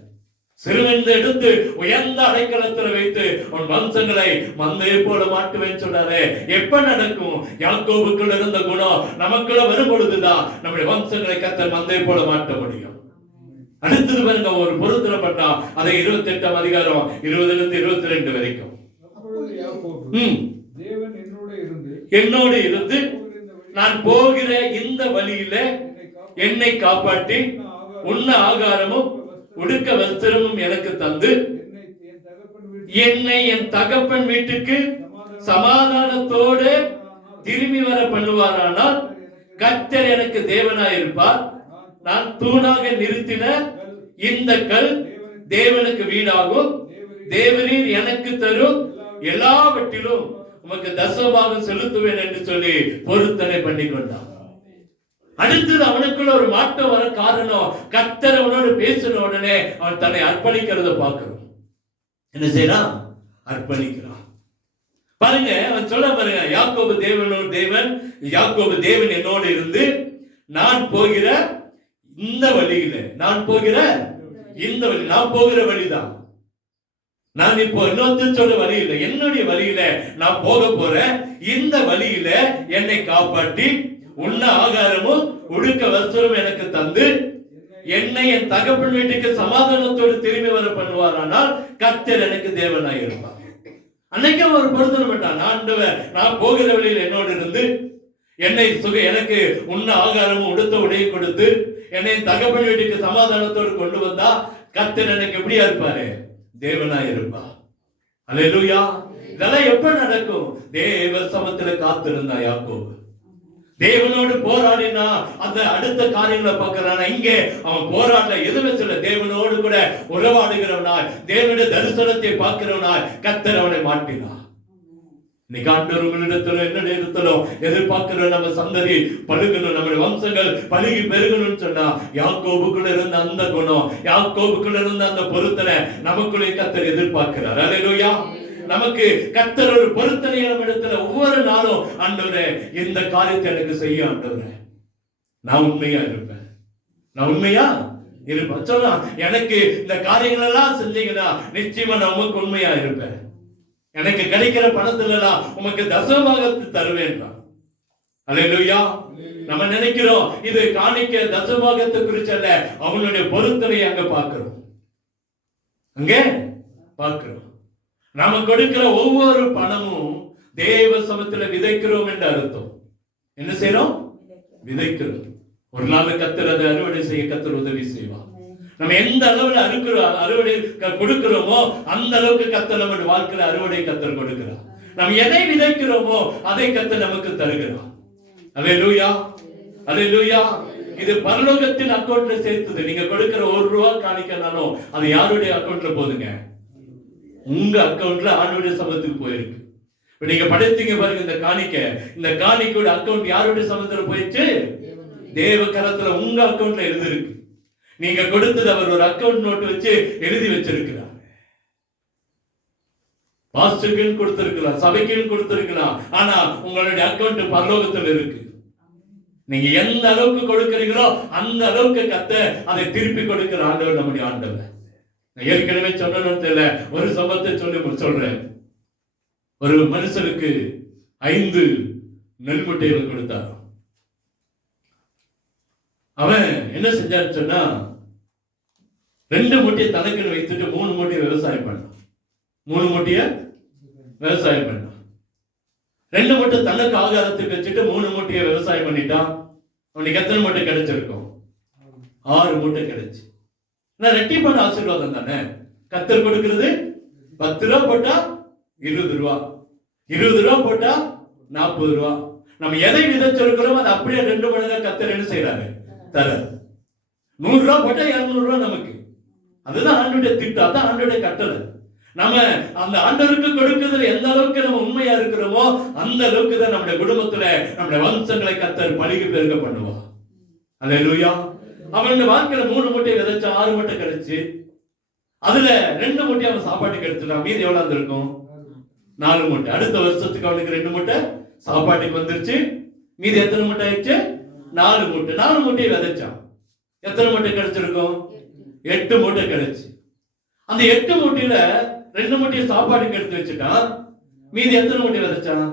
சிறுவன் எடுத்து உயர்ந்த அடைக்கலத்தில் வைத்து அவன் வம்சங்களை மந்தையை போல மாட்டுவேன்னு சொல்றாரு. எப்ப நடக்கும்? யாக்கோபுக்குள்ள இருந்த குணம் நமக்குள்ள வரும் பொழுதுதான் நம்முடைய வம்சங்களை கர்த்தர் மந்தையை போல மாட்ட முடியும். அடுத்தது பாருங்க, ஒரு பொருத்தப்பட்டா அதை 28ஆம் அதிகாரம் 20-22 வரைக்கும். தேவன் என்னோடு இருந்து நான் போகிற இந்த வழியில என்னை காப்பாற்றி உண்ண ஆகாரமும் உடுக்க வஸ்திரமும் எனக்கு தந்து என்னை என் தகப்பன் வீட்டுக்கு சமாதானத்தோடு திரும்பி வர பண்ணுவாரானால் கர்த்தர் எனக்கு தேவனாய் இருப்பார். நான் தூணாக நிறுத்தின இந்த கல் தேவனுக்கு வீடாகும். தேவரீர் எனக்கு தரும் எல்லாவற்றிலும் உமக்கு தசமபாகம் செலுத்துவேன் என்று சொல்லி பொருத்தனை பண்ணி கொண்டான். அடுத்தது அவனுக்குள்ள ஒரு மாற்றம் வர காரணம், கர்த்தர் அவனோடு பேசின உடனே அவன் தன்னை அர்ப்பணிக்கிறத பார்க்கிறோம். என்ன செய்யறான்? அர்ப்பணிக்கிறான். பாருங்க, அவன் சொல்ல பாருங்க, யாக்கோபு தேவனோடு தேவன், யாக்கோபு தேவன் என்னோடு இருந்து நான் போகிற இந்த வழியில, நான் போகிற இந்த வழி, நான் போகிற வழிதான். நான் இப்போ இன்னொருத்தர் சொல்ற வழி இல்லை, என்னுடைய வழியில நான் போக போறேன். இந்த வழியில என்னை காப்பாற்றி உண்ண ஆகாரமும் உடுக்க வஸ்திரமும் எனக்கு தந்து என்னை என் தகப்பன் வீட்டுக்கு சமாதானத்தோடு திரும்பி வர பண்ணுவாரானால் கர்த்தர் எனக்கு தேவனாய் இருப்பார். அன்னைக்கு அவர் பொருத்தனை பண்ணான், நான் போகிற வழியில் என்னோடு இருந்து என்னை எனக்கு உண்ண ஆகாரமும் உடுத்த உடையை கொடுத்து என்னை தகப்பன் வீட்டுக்கு சமாதானத்தோடு கொண்டு வந்தா கர்த்தர் எனக்கு எப்படியா இருப்பாரு? தேவனாய் இருப்பா. அல்லேலூயா. இதெல்லாம் எப்ப நடக்கும்? தேவ சமத்துல காத்திருந்தா யாக்கோபு. தேவனோடு போராடினா அந்த அடுத்த காரியங்களை பார்க்கிறான். இங்கே அவன் போராட எதுவுமே சொல்ல, தேவனோடு கூட உறவாடுகிறவனாய், தேவனுடைய தரிசனத்தை பார்க்கிறவனாய் கர்த்தர் அவனை மாட்டினான். இன்னைக்கு ஆண்டவர் உங்களிடத்திலோ என்னுடைய இடத்திலோ எதிர்பார்க்கிற நம்ம சந்ததி பழுகணும், நம்முடைய வம்சங்கள் பழுகி பெருகணும்னு சொன்னா யாக்கோபுக்குள்ள இருந்த அந்த குணம், யாக்கோபுக்குள்ள இருந்த அந்த பொருத்தனை நமக்குள்ளே கர்த்தர் எதிர்பார்க்கிறார். அல்லேலூயா. நமக்கு கர்த்தர் ஒரு பொருத்தனை நம்ம இடத்துல ஒவ்வொரு நாளும், ஆண்டவரே இந்த காரியத்தை எனக்கு செய்ய ஆண்டவரே, நான் உண்மையா இருப்பேன், நான் உண்மையா இருப்பேன். சொல்லலாம், எனக்கு இந்த காரியங்கள் எல்லாம் செஞ்சீங்கன்னா நிச்சயமா நான் உமக்கு உண்மையா இருப்பேன், எனக்கு கிடைக்கிற பணத்துல எல்லாம் உமக்கு தசமபாகத்தை தருவேன். அல்லேலூயா. நம்ம நினைக்கிறோம் இது காணிக்க தசமபாகத்தை குறிச்சு அல்ல, அவனுடைய பொருத்தனை அங்க பார்க்கிறோம், அங்கே பார்க்கிறோம். நாம கொடுக்கிற ஒவ்வொரு பணமும் தேவ சமத்துல விதைக்கிறோம் என்று அர்த்தம். என்ன செய்யறோம்? விதைக்கிறோம். ஒரு நாள் கர்த்தர் அதை அறுவடை செய்ய கர்த்தர் உதவி செய்வார். நம்ம எந்த அளவுல அறுவடை கொடுக்கிறோமோ அந்த அளவுக்கு கர்த்தர் நம்முடைய வாழ்க்கையில அறுவடை கர்த்தர் கொடுக்கிறார். நம்ம எதை விதைக்கிறோமோ அதை கர்த்தர் நமக்கு தருகிறார். அல்லேலூயா. அல்லேலூயா. இது பரலோகத்தின் அக்கவுண்ட்ல சேர்த்தது. நீங்க கொடுக்கிற ₹1 காணிக்கனாலும் அது யாருடைய அக்கவுண்ட்ல போதுங்க? உங்க அக்கவுண்ட்ல ஆண்டவருடைய சமூகத்துக்கு போயிருக்கு. இப்ப நீங்க படைத்தீங்க பாருங்க, இந்த காணிக்கையோட அக்கவுண்ட் யாருடைய சமூகத்துல போயிடுச்சு? தேவ கரத்துல உங்க அக்கவுண்ட்ல எழுதிருக்கு. நீங்க கொடுத்தது அவர் ஒரு அக்கவுண்ட் நோட்டு வச்சு எழுதி வச்சிருக்கிறார். பாஸ்டருக்கு கொடுத்திருக்கலாம், சபைக்கு கொடுத்திருக்கலாம். ஆனா உங்களுடைய அக்கௌண்ட் பரலோகத்தில் இருக்கு. நீங்க எந்த அளவுக்கு கொடுக்கிறீங்களோ அந்த அளவுக்கு கர்த்தர் அதை திருப்பி கொடுக்கிற ஆண்டவர் நம்முடைய ஆண்டவர். நான் ஏற்கனவே சொன்னேன்னு தெரியல, ஒரு சம்பவத்தை சொல்றேன். ஒரு மனுஷனுக்கு 5 நெல் மூட்டைகள் கொடுத்தார். அவன் என்ன செஞ்சான்னு சொன்னா 2 மூட்டையை தனக்குன்னு வைத்துட்டு 3 மூட்டையை விவசாயம் பண்ணான். 3 மூட்டையை விவசாயம் பண்ணான். 2 மூட்டை தனக்கு ஆகாரத்துக்கு வச்சுட்டு 3 மூட்டையை விவசாயம் பண்ணிட்டான். அவனுக்கு எத்தனை மூட்டை கிடைச்சிருக்கும்? 6 மூட்டை கிடைச்சு. ரெட்டிப்பான ஆசீர்வாதம் தானே. கர்த்தர் கொடுக்கிறது 10 ரூபா போட்டா 20 ரூபா, 20 ரூபா போட்டா 40 ரூபா. நம்ம எதை விதைச்சிருக்கிறோம் அது அப்படியே 2 மடங்கா கர்த்தர் என்ன செய்யறாரு? தர. 100 ரூபா போட்டா 200 ரூபா நமக்கு. அதுதான் ஆண்டவருடைய திட்டம், அதான் ஆண்டவருடைய கட்டளை. நம்ம அந்த ஆண்டவருக்கு கொடுக்கிறதுல எந்த அளவுக்கு நம்ம உண்மையா இருக்கிறோமோ அந்த அளவுக்கு தான் நம்முடைய குடும்பத்துல நம்முடைய வம்சங்களை கர்த்தர் பலிக்கு பெருக பண்ணுவார். அல்லேலூயா. அவன் வாழ்க்கையில 3 மூட்டை விதைச்சா 6 மூட்டை கிடைச்சு, அதுல 2 மூட்டை அவன் சாப்பாட்டுக்கு எடுத்துட்டான். மீதி எவ்வளவு வந்திருக்கும்? 4 மூட்டை. அடுத்த வருஷத்துக்கு அவனுக்கு 2 மூட்டை சாப்பாட்டுக்கு வந்துருச்சு. மீதி எத்தனை மூட்டை ஆயிடுச்சு? 4 மூட்டை. 4 மூட்டையை விதைச்சான். எத்தனை மூட்டை கிடைச்சிருக்கும்? 8 மூட்டை கிடைச்சு. அந்த 8 மூட்டையில 2 மூட்டையை சாப்பாட்டுக்கு எடுத்து வச்சுட்டான். மீதி எத்தனை மூட்டை விதைச்சான்?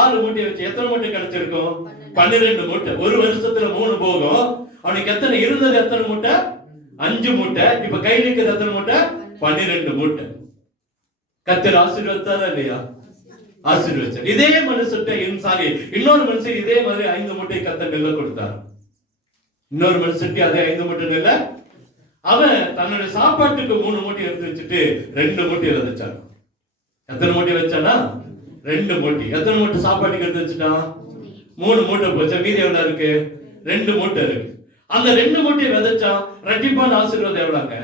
6 மூட்டை வச்சு எத்தனை மூட்டை கிடைச்சிருக்கும்? 12 மூட்டை. ஒரு வருஷத்துல 3 போகும். அவனுக்கு எத்தனை இருந்தது? எத்தனை மூட்டை? 5 மூட்டை. இப்ப கை நிற்கிறது எத்தனை மூட்டை? 12 மூட்டை. கர்த்தர் ஆசீர்வதித்தாரா இல்லையா? ஆசீர்வதிச்சார். இதே மனுஷன் இன்னொரு மனுஷன் இதே மாதிரி 5 மூட்டை கர்த்தர் நெல்லை கொடுத்தார். இன்னொரு மனுஷனுக்கு அதே 5 மூட்டை நெல்லை அவன் தன்னுடைய சாப்பாட்டுக்கு 3 மூட்டை எடுத்து வச்சுட்டு 2 மூட்டை விதைச்சான். எத்தனை மூட்டை வச்சானா? 2 மூட்டை. எத்தனை மூட்டை சாப்பாட்டுக்கு எடுத்து வச்சுட்டான்? 3 மூட்டை போச்சா. மீதி எவ்வளவு இருக்கு? 2 மூட்டை இருக்கு. அந்த 2 மூட்டையை விதைச்சான். ரெட்டிப்பான ஆசீர்வாதம் எவ்வளவுங்க?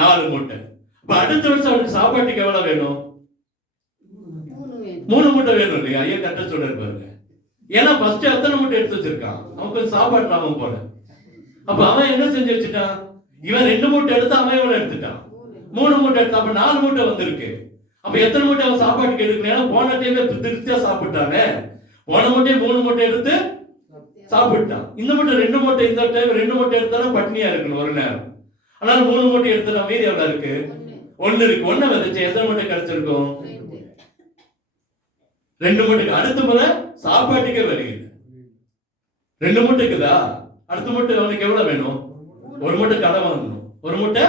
4 மூட்டை. இப்ப அடுத்த வருஷம் அவனுக்கு சாப்பாட்டுக்கு எவ்வளவு வேணும்? 3 மூட்டை வேணும் இல்லையா? ஐயா கட்ட சொல்றாரு பாருங்க. ஏன்னா ஃபர்ஸ்ட் எத்தனை மூட்டை எடுத்து வச்சிருக்கான்? அவன் கொஞ்சம் சாப்பாடு நாம போல. அப்ப அவன் என்ன செஞ்சு வச்சுட்டான்? இவன் 2 மூட்டை எடுத்து அவன் எவ்வளவு எடுத்துட்டான்? 3 மூட்டை எடுத்து. அப்ப 4 மூட்டை வந்திருக்கு. அப்ப எத்தனை மூட்டை அவன் சாப்பாட்டுக்கு எடுக்கணும்? ஏன்னா போன டைம்ல திருப்தியா சாப்பிட்டானே. போன மூட்டை 3 மூட்டை எடுத்து சாப்பிட்டான். இந்த மூட்டை 2 மூட்டை. இந்த டைம் 2 மூட்டை எடுத்தாலும் பட்னியா இருக்கணும் ஒரு நேரம். அதனால 3 மூட்டை எடுத்துட்டா. மீதி எவ்வளவு இருக்கு? 1 இருக்கு. 1 விதைச்சு எத்தனை மூட்டை கிடைச்சிருக்கும்? 2 மூட்டைக்கு. அடுத்த முறை சாப்பாட்டுக்கே வெளியில 2 மூட்டைக்குதா? அடுத்த மூட்டை அவனுக்கு எவ்வளவு வேணும்? 1 மூட்டை கடன் வாங்கணும். 1 மூட்டை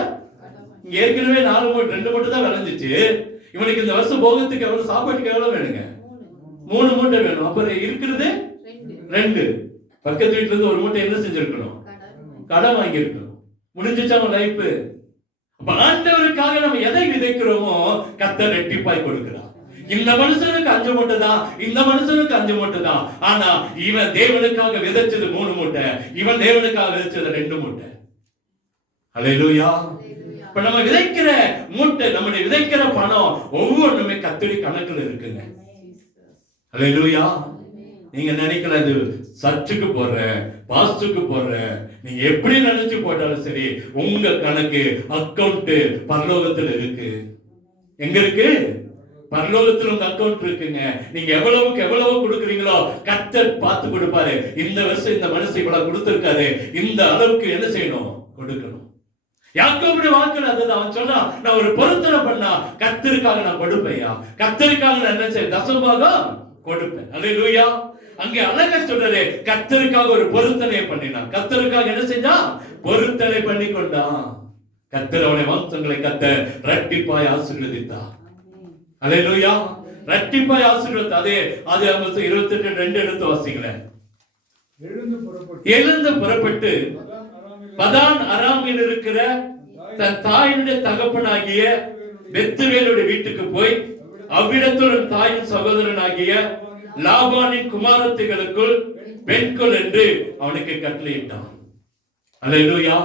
ஏற்கனவே 4 மூட்டை 2 மூட்டை தான் விளைஞ்சிச்சு. இவனுக்கு இந்த வருஷம் போகத்துக்கு எவ்வளவு? சாப்பாட்டுக்கு எவ்வளவு வேணுங்க? 3 மூட்டை வேணும். அப்புறம் இருக்கிறது 2. பக்கத்து வீட்டுல இருந்து 1 மூட்டை என்ன செஞ்சிருக்கணும்? கடன் வாங்கி இருக்கணும். முடிஞ்சிச்சா அவன் லைஃப். ஆண்டவருக்காக நம்ம எதை விதைக்கிறோமோ கர்த்தர் ரெட்டிப்பாய் கொடுக்கிறார். இந்த மனுஷனுக்கு 5 மூட்டை தான், இந்த மனுஷனுக்கு 5 மூட்டை தான். ஆனா இவன் தேவனுக்காக விதைச்சது 3 மூட்டை, இவன் தேவனுக்காக விதைச்சது 2 மூட்டை. அல்லேலூயா. இப்ப நம்ம விதைக்கிற மூட்டை, நம்முடைய விதைக்கிற பணம் ஒவ்வொன்றுமே கர்த்தருடைய கணக்குல இருக்குங்க. அல்லேலூயா. நீங்க நினைக்கலாம் இது சர்ச்சுக்கு போடுற, பாஸ்டுக்கு போடுற, நீங்க எப்படி நினைச்சு போட்டாலும் சரி, உங்க கணக்கு அக்கவுண்ட் பரலோகத்துல இருக்கு. எங்க இருக்கு? பரலோகத்துல உங்க அக்கவுண்ட் இருக்குங்க. நீங்க எவ்வளவுக்கு எவ்வளவு கொடுக்குறீங்களோ கர்த்தர் பார்த்து கொடுப்பாரு. இந்த வருஷம் இந்த மனுஷன் இவ்வளவு கொடுத்திருக்காரு, இந்த அளவுக்கு என்ன செய்யணும்? கொடுக்கணும். யாக்கோபுடைய வாக்குல அதுதான். அவன் சொல்றான், நான் ஒரு பொருத்தனை பண்ணா கர்த்தருக்காக நான் கொடுப்பேயா, கர்த்தருக்காக நான் என்ன செய்ய? தசமபாகம் கொடுப்பேன். அல்லேலூயா. அங்கே அழகா சொல்றாரு, கர்த்தருக்காக ஒரு பொருத்தனை பண்ணினான். கர்த்தருக்காக என்ன செஞ்சான்? பொருத்தனை பண்ணி கொண்டான். கர்த்தர் அவனை வம்சங்களை கர்த்தர் இரட்டிப்பாய் ஆசீர்வதித்தார். அல்லேலூயா. இரட்டிப்பாய் ஆசீர்வதித்தார். அதே 28:2 எடுத்து வாசிங்களேன். எழுந்து புறப்பட்டு பதான் அராமில் இருக்கிற தன் தாயினுடைய தகப்பனாகிய பெத்துவேலுடைய வீட்டுக்கு போய் அவ்விடத்துடன் தாயின் சகோதரனாகிய லாபானின் குமாரத்திகளுக்குள் பெண்கள் என்று அவனுக்கு கட்டளையிட்டான். அல்லேலூயா.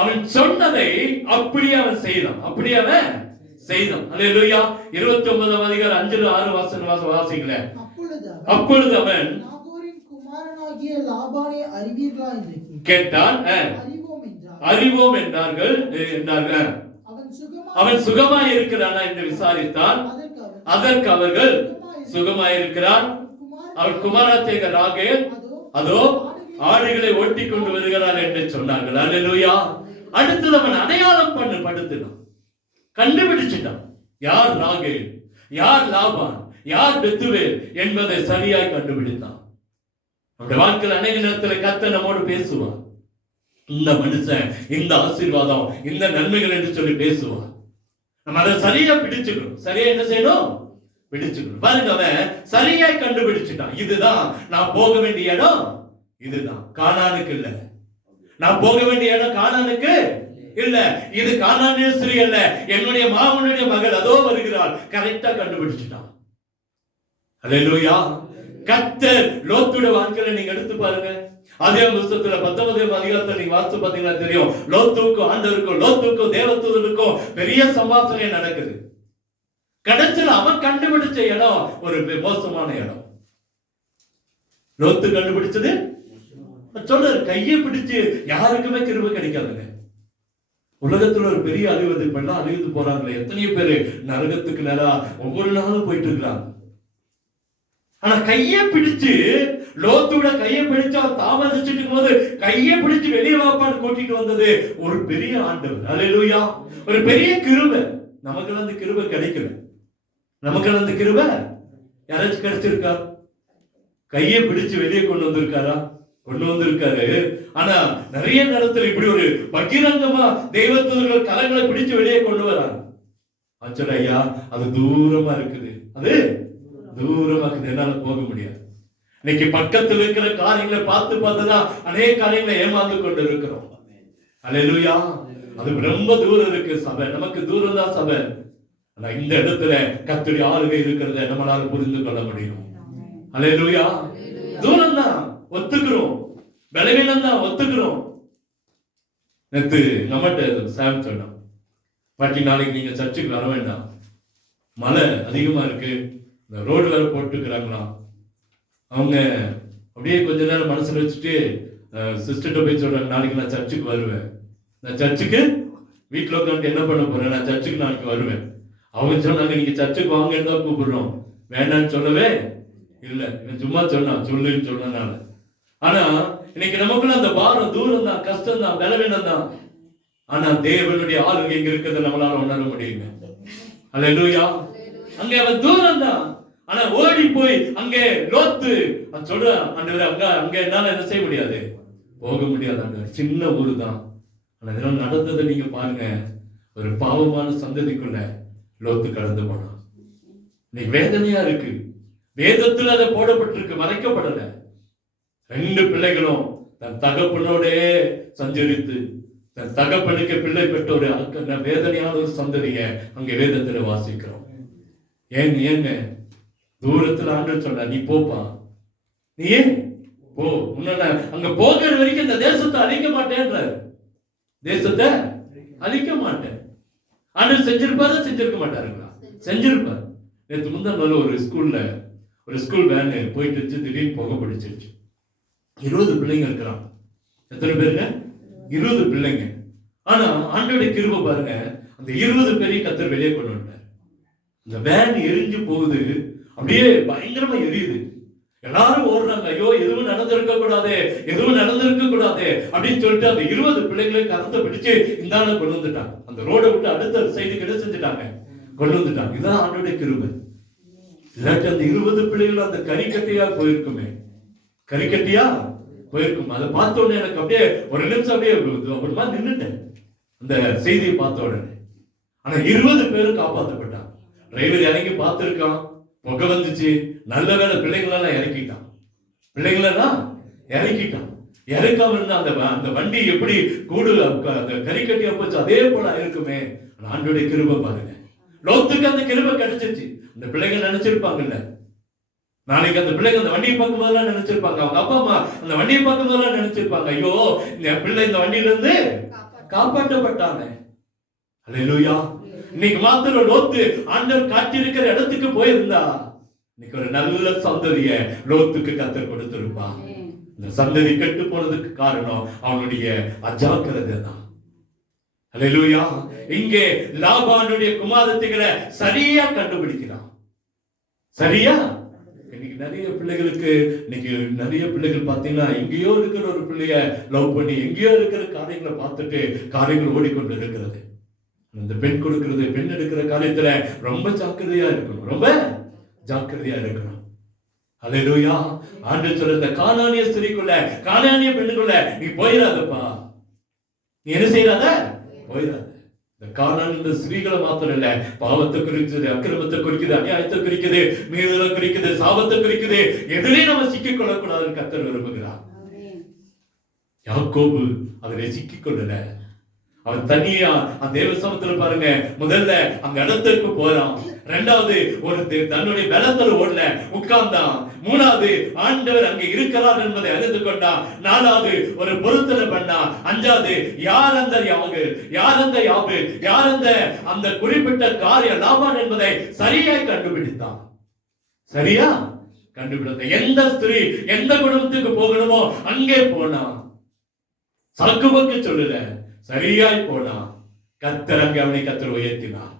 அவன் சொன்னதை அப்படியே அவன் செய்தான். அப்படியே அவன் செய்தான். அல்லேலூயா. 29ஆம் அதிகாரம் 5-6 வசனம் வாசிங்களேன். அப்பொழுது அவன் குமாரனாகிய லாபானை அறிவீர்களா என்று கேட்டான். அறிவோம் என்றார்கள். அவன் சுகமாய் அவன் சுகமாய் இருக்கிறானா என்று விசாரித்தான். அதற்கு அவர்கள் சுகமாயிருக்கிறான், அவன் குமாரத்தேக ராகேல் அதோ ஆடுகளை ஓட்டி கொண்டு வருகிறார் என்று சொன்னார்கள். அல்லேலூயா. அடுத்தது அவன் அடையாளம் படுத்தினான், கண்டுபிடிச்சிட்டான். யார் ராகேல், யார் லாபான், யார் பெத்துவேல் என்பதை சரியாய் கண்டுபிடித்தான். நம்முடைய வாழ்க்கையில் அநேக நேரத்தில் கர்த்தர் நம்மோடு பேசுவார். இந்த மனுஷன் இந்த ஆசீர்வாதம் இந்த நன்மைகள் என்று சொல்லி பேசுவார். நம்ம அதை சரியா பிடிச்சுக்கணும். சரியா என்ன செய்யணும்? பிடிச்சுக்கணும். பாருங்க, அவன் சரியாய் கண்டுபிடிச்சிட்டான். இதுதான் நான் போக வேண்டிய இடம், இதுதான் கானானுக்கு இல்ல. நான் போக வேண்டிய இடம் கானானுக்கு இல்ல, இது கானானேஸ்வரி அல்ல, என்னுடைய மாமனுடைய மகள் அதோ வருகிறாள். கரெக்டா கண்டுபிடிச்சிட்டான். அல்லேலூயா. கர்த்தர் லோத்துடைய வாழ்க்கையில நீங்க எடுத்து பாருங்க. அதே புத்தகத்துல 19ஆம் அதிகாரத்துல நீங்க வாசித்து பாத்தீங்கன்னா தெரியும். லோத்துக்கும் ஆண்டவருக்கும், லோத்துக்கும் தேவதூதனுக்கும் பெரிய சம்பாஷணை நடக்குது. கடைசியில் அவன் கண்டுபிடிச்ச இடம் ஒரு மோசமான இடம். லோத்து கண்டுபிடிச்சது சொல்ற கையை பிடிச்சு யாருக்குமே கிருபை கிடைக்காதுங்க. உலகத்துல ஒரு பெரிய அழிவது இப்பெல்லாம் அழிவுது போறாங்களே, எத்தனையோ பேரு நரகத்துக்கு நேரா ஒவ்வொரு நாளும் போயிட்டு இருக்கிறாங்க. ஆனா கையை பிடிச்சு லோத்தோட கையை பிடிச்சு அவன் தாமதிச்சுட்டு இருக்கும் போது கையை பிடிச்சு வெளியே வாப்பான்னு கூட்டிட்டு வந்தது ஒரு பெரிய ஆண்டவர். அல்லேலூயா. ஒரு பெரிய கிருபை. நமக்கு அந்த கிருபை கிடைக்கல. நமக்கு அந்த கிருபை யாராச்சும் கிடைச்சிருக்கா? கையை பிடிச்சு வெளியே கொண்டு வந்திருக்காரா? கொண்டு வந்திருக்காரு. ஆனா நிறைய நேரத்தில் இப்படி ஒரு பகிரங்கமா தெய்வத்தூதர்கள் கரங்களை பிடிச்சு வெளியே கொண்டு வராங்க. ஆச்சரிய ஐயா, அது தூரமா இருக்குது, அது தூரமா இருக்குது, என்னால போக முடியாது. இன்னைக்கு பக்கத்தில் இருக்கிற காரியங்களை பார்த்துதான் அநேக காரியங்களை ஏமாந்து கொண்டு இருக்கிறோம். அல்லேலூயா. அது ரொம்ப தூரம் இருக்கு சபை, நமக்கு தூரம் தான் சபை. ஆனா இந்த இடத்துல கர்த்தருடைய ஆளுகை இருக்கிறத நம்மளால புரிந்து கொள்ள முடியும். அல்லேலூயா. தூரம் தான் ஒத்துக்கிறோம், பலவீனம் தான் ஒத்துக்கிறோம். நேத்து நம்மகிட்ட சாம் சொன்னோம், பாட்டி நாளைக்கு நீங்க சர்ச்சுக்கு வர வேண்டாம், மழை அதிகமா இருக்கு, இந்த ரோடு வேற போட்டுக்கிறாங்களாம். அவங்க அப்படியே கொஞ்ச நேரம் மனசுல வச்சுட்டு சிஸ்டர்கிட்ட போய் சொல்றாங்க, நாளைக்கு நான் சர்ச்சுக்கு வருவேன், நான் சர்ச்சுக்கு வீட்டுல உட்காந்து என்ன பண்ண போறேன், நான் சர்ச்சுக்கு நாளைக்கு வருவேன். அவங்க சொன்னாங்க நீங்க சர்ச்சுக்கு வாங்கன்னு தான் கூப்பிடுறோம், வேண்டான்னு சொல்லவே இல்லை, சும்மா சொன்னான் சொல்லுன்னு சொன்னனால. ஆனா இன்னைக்கு நமக்குள்ள அந்த பாரம் தூரம் தான், கஷ்டம் தான், பலவீனம் தான். ஆனா தேவனுடைய ஆளுகை இங்க இருக்கிறத நம்மளால உணர முடியுங்க. அல்லேலூயா. அங்க அவன் தூரம் தான், ஆனா ஓடி போய் அங்கே லோத்து சொல்ற ஆண்டவரே, அங்க என்னால என்ன செய்ய முடியாது, போக முடியாது ஆண்டவர், சின்ன ஊரு தான். ஆனா இதெல்லாம் நடந்ததை நீங்க பாருங்க. ஒரு பாவமான சந்ததிக்குள்ள லோத்து கடந்து போனான். இன்னைக்கு வேதனையா இருக்கு. வேதத்துல அதை போடப்பட்டிருக்கு, மறைக்கப்படல. 2 பிள்ளைகளும் தன் தகப்பனோட சஞ்சரித்து தன் தகப்பனுக்கு பிள்ளை பெற்ற ஒரு வேதனையான ஒரு சந்ததியை அங்க வேதத்துல வாசிக்கிறோம். ஏங்க தூரத்துல ஆண்டவர் சொன்ன, நீ போப்பா, நீ ஏன் போ, உன்ன அங்க போகிற வரைக்கும் இந்த தேசத்தை அழிக்க மாட்டேன்றாரு. தேசத்தை அழிக்க மாட்டேன். ஆண்டவர் செஞ்சிருப்பாரு, செஞ்சிருக்க மாட்டாருங்களா? செஞ்சிருப்பாரு. நேற்று முந்தா நாள் ஒரு ஸ்கூல் வேன் போயிட்டு இருந்துச்சு, திடீர்னு புகை பிடிச்சிருச்சு. 20 பிள்ளைங்க இருக்கிறாங்க. எத்தனை பேருங்க? 20 பிள்ளைங்க. ஆனா ஆண்டவருடைய கிருபை பாருங்க, அந்த 20 பேரையும் கர்த்தர் வெளியே கொண்டு வந்தார். இந்த வேன் எரிஞ்சு போகுது, அப்படியே பயங்கரமா எரியுது. எல்லாரும் ஓடுறாங்க, ஐயோ எதுவும் நடந்திருக்க கூடாது, எதுவும் நடந்திருக்க கூடாது அப்படின்னு சொல்லிட்டு அந்த 20 பிள்ளைகளை கரத்தை பிடிச்சு இந்தாண்ட கொண்டு வந்துட்டாங்க. அந்த ரோடை விட்டு அடுத்த சைடுக்கு என்ன செஞ்சுட்டாங்க, கொண்டு வந்துட்டாங்க. இதுதான் ஆண்டவருடைய கிருபை. இல்லாட்டி அந்த 20 பிள்ளைகளும் அந்த கறிக்கட்டையா போயிருக்குமே, கறிக்கட்டியா போயிருக்கும். அதை பார்த்த உடனே எனக்கு அப்படியே ஒரு நிமிஷம் அப்படியே ஒரு மாதிரி நின்றுட்டேன் அந்த செய்தியை பார்த்த உடனே. ஆனா 20 பேரும் காப்பாற்றப்பட்டான். டிரைவர் இறங்கி பார்த்திருக்கான், புகை வந்துச்சு, நல்ல வேலை பிள்ளைங்களெல்லாம் இறக்கிட்டான், பிள்ளைங்களெல்லாம் இறக்கிட்டான். இறக்காம இருந்தா அந்த வண்டி எப்படி கூடு அந்த கறிக்கட்டியா போச்சு, அதே போல இருக்குமே. ஆண்டவருடைய கிருபை பாருங்க. லோத்துக்கு அந்த கிருபை கிடைச்சிருச்சு. அந்த பிள்ளைங்க நினைச்சிருப்பாங்கல்ல, நாளைக்கு அந்த பிள்ளைங்க அந்த வண்டியை பார்க்கும் போதெல்லாம் நினைச்சிருப்பாங்க, அவங்க அப்பா அம்மா அந்த வண்டியை பார்க்கும் போதெல்லாம் நினைச்சிருப்பாங்க, ஐயோ இந்த பிள்ளை இந்த வண்டியில இருந்து காப்பாற்றப்பட்டாங்க. அல்லேலூயா. இன்னைக்கு மாத்திரம் லோத்து ஆண்டவர் காட்டியிருக்கிற இடத்துக்கு போயிருந்தா இன்னைக்கு ஒரு நல்ல சந்ததிய லோத்துக்கு கர்த்தர் கொடுத்திருப்பா. இந்த சந்ததி கெட்டு போனதுக்கு காரணம் அவனுடைய அஜாக்கிரதை தான். அல்லேலூயா. இங்கே லாபானுடைய குமாரத்திகளை சரியா கண்டுபிடிக்கிறான். சரியா? இன்னைக்கு நிறைய பிள்ளைகளுக்கு, இன்னைக்கு நிறைய பிள்ளைகள் பாத்தீங்கன்னா எங்கேயோ இருக்கிற ஒரு பிள்ளைய லவ் பண்ணி எங்கேயோ இருக்கிற காரியங்களை பார்த்துட்டு காரியங்கள் ஓடிக்கொண்டு இருக்கிறது. இந்த பெண் கொடுக்கிறது, பெண் எடுக்கிற காரியத்துல ரொம்ப ஜாக்கிரதையா இருக்கணும், ரொம்ப ஜாக்கிரதையா இருக்கணும். அல்லேலூயா. ஆண்டவர் சொல்ற இந்த கானானிய ஸ்திரீக்குள்ள, கானானிய பெண்ணுக்குள்ள நீ போயிடாதப்பா. நீ என்ன செய்யாத? போயிடாத. இந்த கானானிய ஸ்திரீகளை மாத்திரம் இல்ல, பாவத்தை குறிக்குது, அக்கிரமத்தை குறிக்குது, அநியாயத்தை குறிக்குது, மீறுதலை குறிக்குது, சாபத்தை குறிக்குது. எதிலே நம்ம சிக்கிக் கொள்ளக்கூடாதுன்னு கர்த்தர் விரும்புகிறார். யாக்கோபு அதிலே சிக்கிக் கொள்ளல. அவன் தனியா அந்த தேவ சமூகத்துல பாருங்க, முதல்ல அந்த இடத்துக்கு போறான். இரண்டாவது ஒரு தன்னுடைய பலத்துல ஓடல, உட்கார்ந்தான். மூணாவது ஆண்டவர் அங்க இருக்கிறார் என்பதை அறிந்து கொண்டான். நாலாவது ஒரு பொருத்தனை பண்ணான். அஞ்சாவது யார் அந்த யாவு, யார் அந்த யாவு, யார் அந்த குறிப்பிட்ட காரியம் லாபான் என்பதை சரியாய் கண்டுபிடித்தான். சரியா கண்டுபிடித்த எந்த ஸ்திரீ எந்த குடும்பத்துக்கு போகணுமோ அங்கே போனான். சக்குபக்கு சொல்லல, சரியாய் போனா. கர்த்தர் அங்கே அவனை கர்த்தர் உயர்த்தினார்.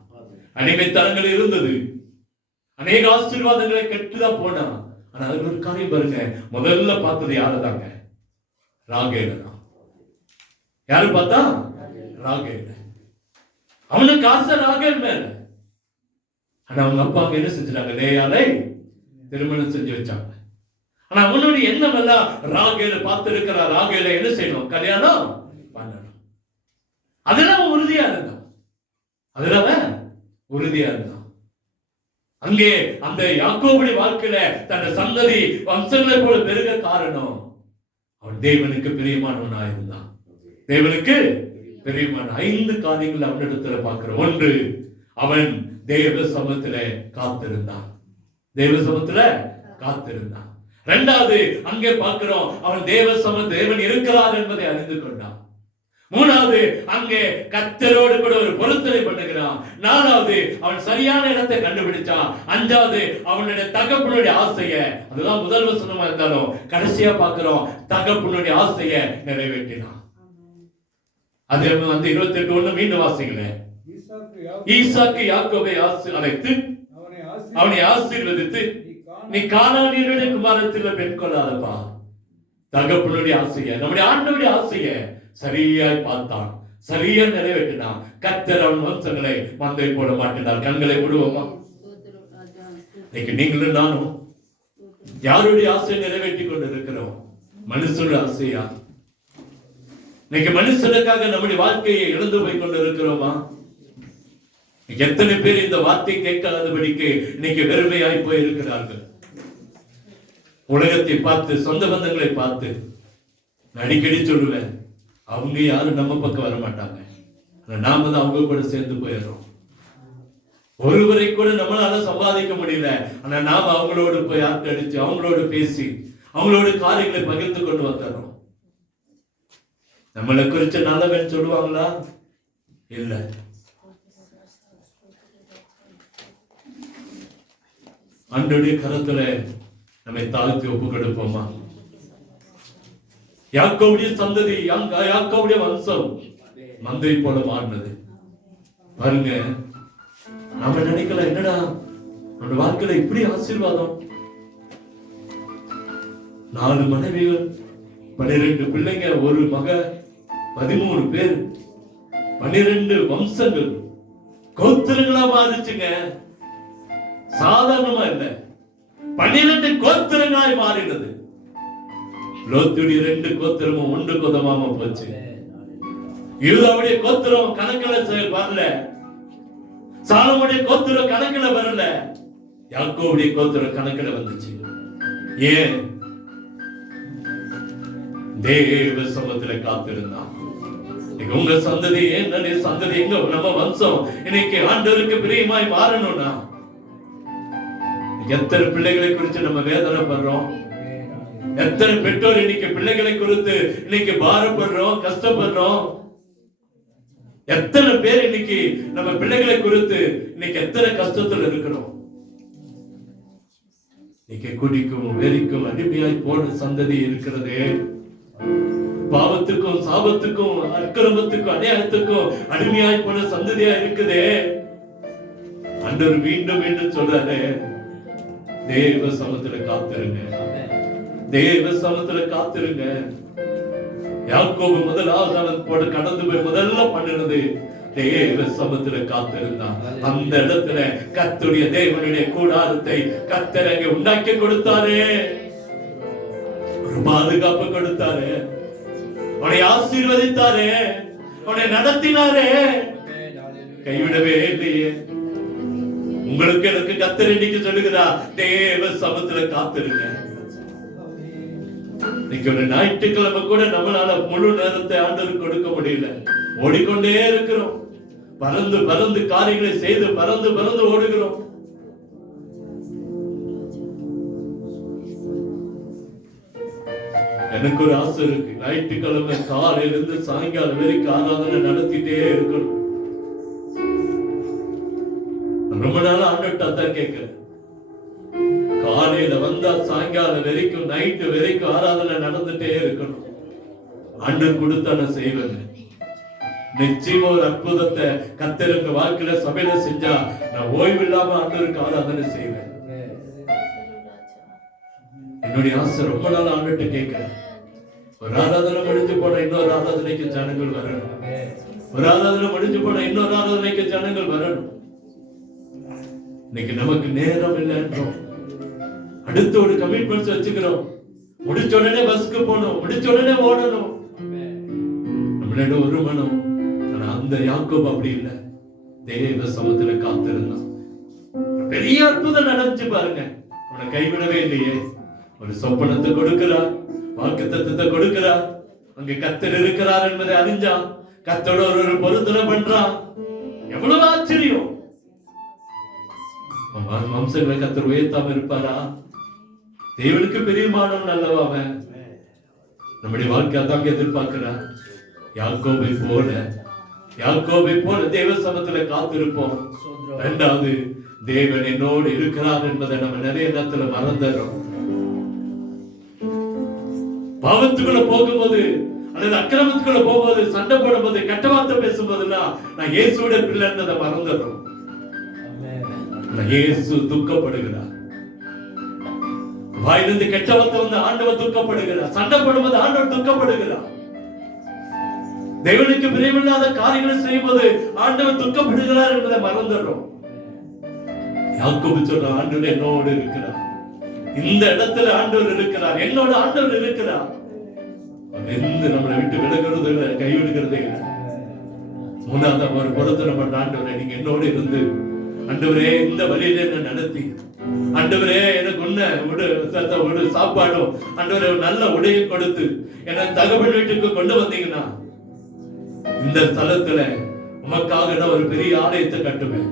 அடிமைத்தனங்கள் இருந்தது, அநேக ஆசீர்வாதங்களை கெட்டுதான் போனான். ஆனா அதுக்கு ஒரு காரியம் பாருங்க, முதல்ல பார்த்தது யாருதாங்க? ராகேல தான். யாரு பார்த்தா? ராகேல. அவனுக்கு ஆசை ராகேல் மேல. ஆனா அவங்க அப்பா அங்க என்ன செஞ்சாங்க? லேயாலை திருமணம் செஞ்சு வச்சாங்க. ஆனா அவனுடைய எண்ணம் எல்லாம் ராகேல பார்த்து இருக்கிற ராகேல என்ன செய்யணும்? கல்யாணம் பண்ணணும். அதெல்லாம் உறுதியா இருந்தான். அதெல்லாம் உறுதியா இருந்தான். அங்கே அந்த யாக்கோபுடைய வாழ்க்கையில தன் சந்ததி வம்சங்களை போல பெருக காரணம் அவன் தேவனுக்கு பிரியமானவனா இருந்தான். தேவனுக்கு பிரியமான 5 காரியங்கள் அவனிடத்துல பார்க்கிறோம். ஒன்று, அவன் தேவ சமூகத்துல காத்திருந்தான். தேவ சமூகத்துல காத்திருந்தான். இரண்டாவது, அங்கே பார்க்கிறோம் அவன் தேவன் இருக்கிறார் என்பதை அறிந்து கொண்டான். மூணாவது, அங்கே கர்த்தரோடு கூட ஒரு பொருத்தனை பண்ணுகிறான். நாலாவது, அவன் சரியான இடத்தை கண்டுபிடிச்சான். அஞ்சாவது, அவனுடைய தகப்பனுடைய ஆசைய, அதுதான் முதல் வசனமா இருந்தாலும் கடைசியா பார்க்கிறோம், தகப்பனுடைய ஆசைய நிறைவேற்றினான். அது வந்து 28:1 மீண்டும் வாசிங்களேன். ஈசாக்கு யாக்கோபை அழைத்து அவனை ஆசீர்வதித்து, நீ கானானியருடைய குமாரத்தில் பெண் கொள்ளாதப்பா. தகப்பனுடைய ஆசைய, நம்முடைய ஆண்டவருடைய ஆசைய சரியாய் பார்த்தான், சரியா நிறைவேற்றினான். கர்த்தர் அவன் வம்சங்களை மந்தை போட மாட்டினார். கண்களை விடுவோமா? இன்னைக்கு நீங்களும் நானும் யாருடைய ஆசையை நிறைவேற்றி கொண்டு இருக்கிறோம்? மனுஷனுடைய ஆசையா? இன்னைக்கு மனுஷனுக்காக நம்முடைய வாழ்க்கையை இழந்து போய் கொண்டு இருக்கிறோமா? எத்தனை பேர் இந்த வார்த்தை கேட்காதபடிக்கு இன்னைக்கு வெறுமையாய் போய் இருக்கிறார்கள். உலகத்தை பார்த்து, சொந்த பந்தங்களை பார்த்து. அடிக்கடி சொல்லுவேன், அவங்க யாரும் நம்ம பக்கம் வர மாட்டாங்க, நாம தான் அவங்க கூட சேர்ந்து போயிடுறோம். ஒருவரை கூட நம்மளால சம்பாதிக்க முடியல, ஆனா நாம அவங்களோடு போய் ஆட்டடிச்சு, அவங்களோடு பேசி, அவங்களோட காரியங்களை பகிர்ந்து கொண்டு வந்துடுறோம். நம்மளை குறிச்ச நல்லவன் சொல்லுவாங்களா? இல்ல. ஆண்டவருடைய கரத்துல நம்மை தாழ்த்தி ஒப்பு கொடுப்போமா? யாக்கோபுடைய சந்ததி, யாக்கோபுடைய வம்சம் மந்தை போல மாறினது. பாருங்க, நம்ம நினைக்கல, என்னடா நம்ம வாழ்க்கையில இப்படி ஆசீர்வாதம். 4 மனைவிகள், 12 பிள்ளைங்க, ஒரு மக, 13 பேர், 12 வம்சங்கள், கோத்திரங்களா மாறிச்சுங்க. சாதாரணமா இல்ல, 12 கோத்திரங்களாய் மாறினது. லோத்துடைய 2 கோத்திரமும் 1 கோதமாம போச்சு. யூதாவுடைய கோத்திரம் கணக்கில வரல, சாலமோனுடைய கோத்திரம் கணக்கில வரல, யாக்கோபுடைய கோத்திரம் கணக்கில வந்துச்சு. ஏன்? தேவ சமூகத்துல காத்திருந்தான். உங்க சந்ததி, என்னுடைய சந்ததி, எங்க நம்ம வம்சம் இன்னைக்கு ஆண்டவருக்கு பிரியமாய் மாறணும்னா, எத்தனை பிள்ளைகளை குறித்து நம்ம வேதனைப்படுறோம்? எத்தனை பெற்றோர் இன்னைக்கு பிள்ளைகளை குறித்து இன்னைக்கு பாரப்படுறோம், கஷ்டப்படுறோம்? எத்தனை பேர் இன்னைக்கு நம்ம பிள்ளைகளை குறித்து இன்னைக்கு எத்தனை கஷ்டத்துல இருக்கிறோம்? இன்னைக்கு குடிக்கும், வெறிக்கும் அடிமையாய் போன சந்ததி இருக்கிறது. பாவத்துக்கும் சாபத்துக்கும் அக்கிரமத்துக்கும் அநியாயத்துக்கும் அடிமையாய் போன சந்ததியா இருக்குதே. ஆண்டவர் மீண்டும் மீண்டும் சொல்றாரு, தேவ சமத்துல காத்திருங்க, தேவ சமத்துல காத்திருங்க. யாக்கோபு முதலாவது அவன் போட்டு கடந்து போய் முதல்ல பண்ணினது தேவ சமத்துல காத்திருந்தான். அந்த இடத்துல கர்த்தருடைய தேவனுடைய கூடாரத்தை கர்த்தர் அங்கே உண்டாக்கி கொடுத்தாரு, ஒரு பாதுகாப்பு கொடுத்தாரு, அவனை ஆசீர்வதித்தாரு, அவனை நடத்தினாரு, கைவிடவே இல்லையே. உங்களுக்கு எனக்கு கர்த்தர் இன்னைக்கு சொல்லுகிறார், தேவ சமத்துல காத்திருங்க. இன்னைக்கு ஒரு ஞாயிற்றுக்கிழமை கூட நம்மளால முழு நேரத்தை ஆண்டவருக்கு கொடுக்க முடியல. ஓடிக்கொண்டே இருக்கிறோம், பறந்து பறந்து காரியங்களை செய்து பறந்து பறந்து ஓடுகிறோம். எனக்கு ஒரு ஆசை இருக்கு, ஞாயிற்றுக்கிழமை காலையிலிருந்து சாயங்காலம் வரைக்கும் ஆராதனை நடத்திட்டே இருக்கணும். ரொம்ப நாள் ஆண்டவர்ட்ட தான் கேட்கிறேன், காலையில வந்தா சாயங்காலம் வரைக்கும் நைட்டு வரைக்கும் ஆராதனை நடந்துட்டே இருக்கணும். ஆண்டவர் கொடுத்தா நான் செய்வேன். நிச்சயமா ஒரு அற்புதத்தை கர்த்தருக்கு வாழ்க்கையில சபையில செஞ்சா நான் ஓய்வு இல்லாம ஆண்டவருக்கு ஆராதனை செய்வேன். என்னுடைய ஆசை ரொம்ப நாள் ஆண்டவர்ட்ட கேட்கிறேன். ஒரு ஆராதனை முடிஞ்சு போன இன்னொரு ஆராதனைக்கு ஜனங்கள் வரணும், ஒரு ஆராதனை முடிஞ்சு போன இன்னொரு ஆராதனைக்கு ஜனங்கள் வரணும். இன்னைக்கு நமக்கு நேரம் இல்லைன்றோம், அடுத்த ஒரு கமிட்மெண்ட்ஸ் வச்சுக்கிறோம். முடிச்ச உடனே பஸ்க்கு போகணும், முடிச்ச உடனே ஓடணும், நம்மளோட ஒரு மனம். ஆனா அந்த யாக்கோபு அப்படி இல்லை, தேவ சமத்துல காத்திருந்தான். பெரிய அற்புதம் நடந்துச்சு பாருங்க, அவனை கைவிடவே இல்லையே. ஒரு சொப்பனத்தை கொடுக்கிறார், வாக்குத்தத்தத்தை கொடுக்கிறார், அங்க கர்த்தர் இருக்கிறார் என்பதை அறிஞ்சான், கர்த்தரோட ஒரு பொருத்தனை பண்றான். எவ்வளவு ஆச்சரியம்! வம்சங்களை கர்த்தர் உயர்த்தாம இருப்பாரா? தேவனுக்கு பிரியமானவன் அல்லவா அவன். நம்முடைய வாழ்க்கை அதாங்க எதிர்பார்க்கிறார். யாக்கோபை போல தேவ சமத்துல காத்திருப்போம். இரண்டாவது, தேவன் என்னோடு இருக்கிறார் என்பதை நம்ம நிறைய நேரத்துல மறந்துடுறோம். பாவத்துக்குள்ள போகும்போது அல்லது அக்கிரமத்துக்குள்ள போகும்போது, சண்டை போடும்போது, கெட்ட வார்த்தை பேசும்போதெல்லாம் நான் இயேசுவோட பிள்ளைன்றதை மறந்துடுறோம். இயேசு துக்கப்படுகிறார், வாயிலிருந்து கெட்ட வார்த்தை வந்து ஆண்டவர் துக்கப்படுகிறார், சண்டை போடும்போது ஆண்டவர் துக்கப்படுகிறார், தேவனுக்கு பிரியமில்லாத காரியங்களை செய்யும்போது ஆண்டவர் துக்கப்படுகிறார் என்பதை மறந்துடுறோம். யாக்கோபு சொல்ற, ஆண்டவர் என்னோடு இருக்கிறார், இந்த இடத்துல ஆண்டவர் இருக்கிறார், என்னோட ஆண்டவர் இருக்கிறார். நம்மளை விட்டு விலகிறது இல்லை, கைவிடுகிறதே இல்லை. மூணாவது ஒரு பொருத்தனை பண்ண, ஆண்டவரே நீங்க என்னோடு இருந்து, ஆண்டவரே இந்த வழியில என்ன நடத்தி, ஆண்டவரே எனக்கு உன்ன சாப்பாடும், ஆண்டவரே நல்ல உடையை கொடுத்து என்ன தகவல் வீட்டுக்கு கொண்டு வந்தீங்கன்னா, இந்த ஸ்தலத்துல உமக்காக நான் ஒரு பெரிய ஆலயத்தை கட்டுவேன்.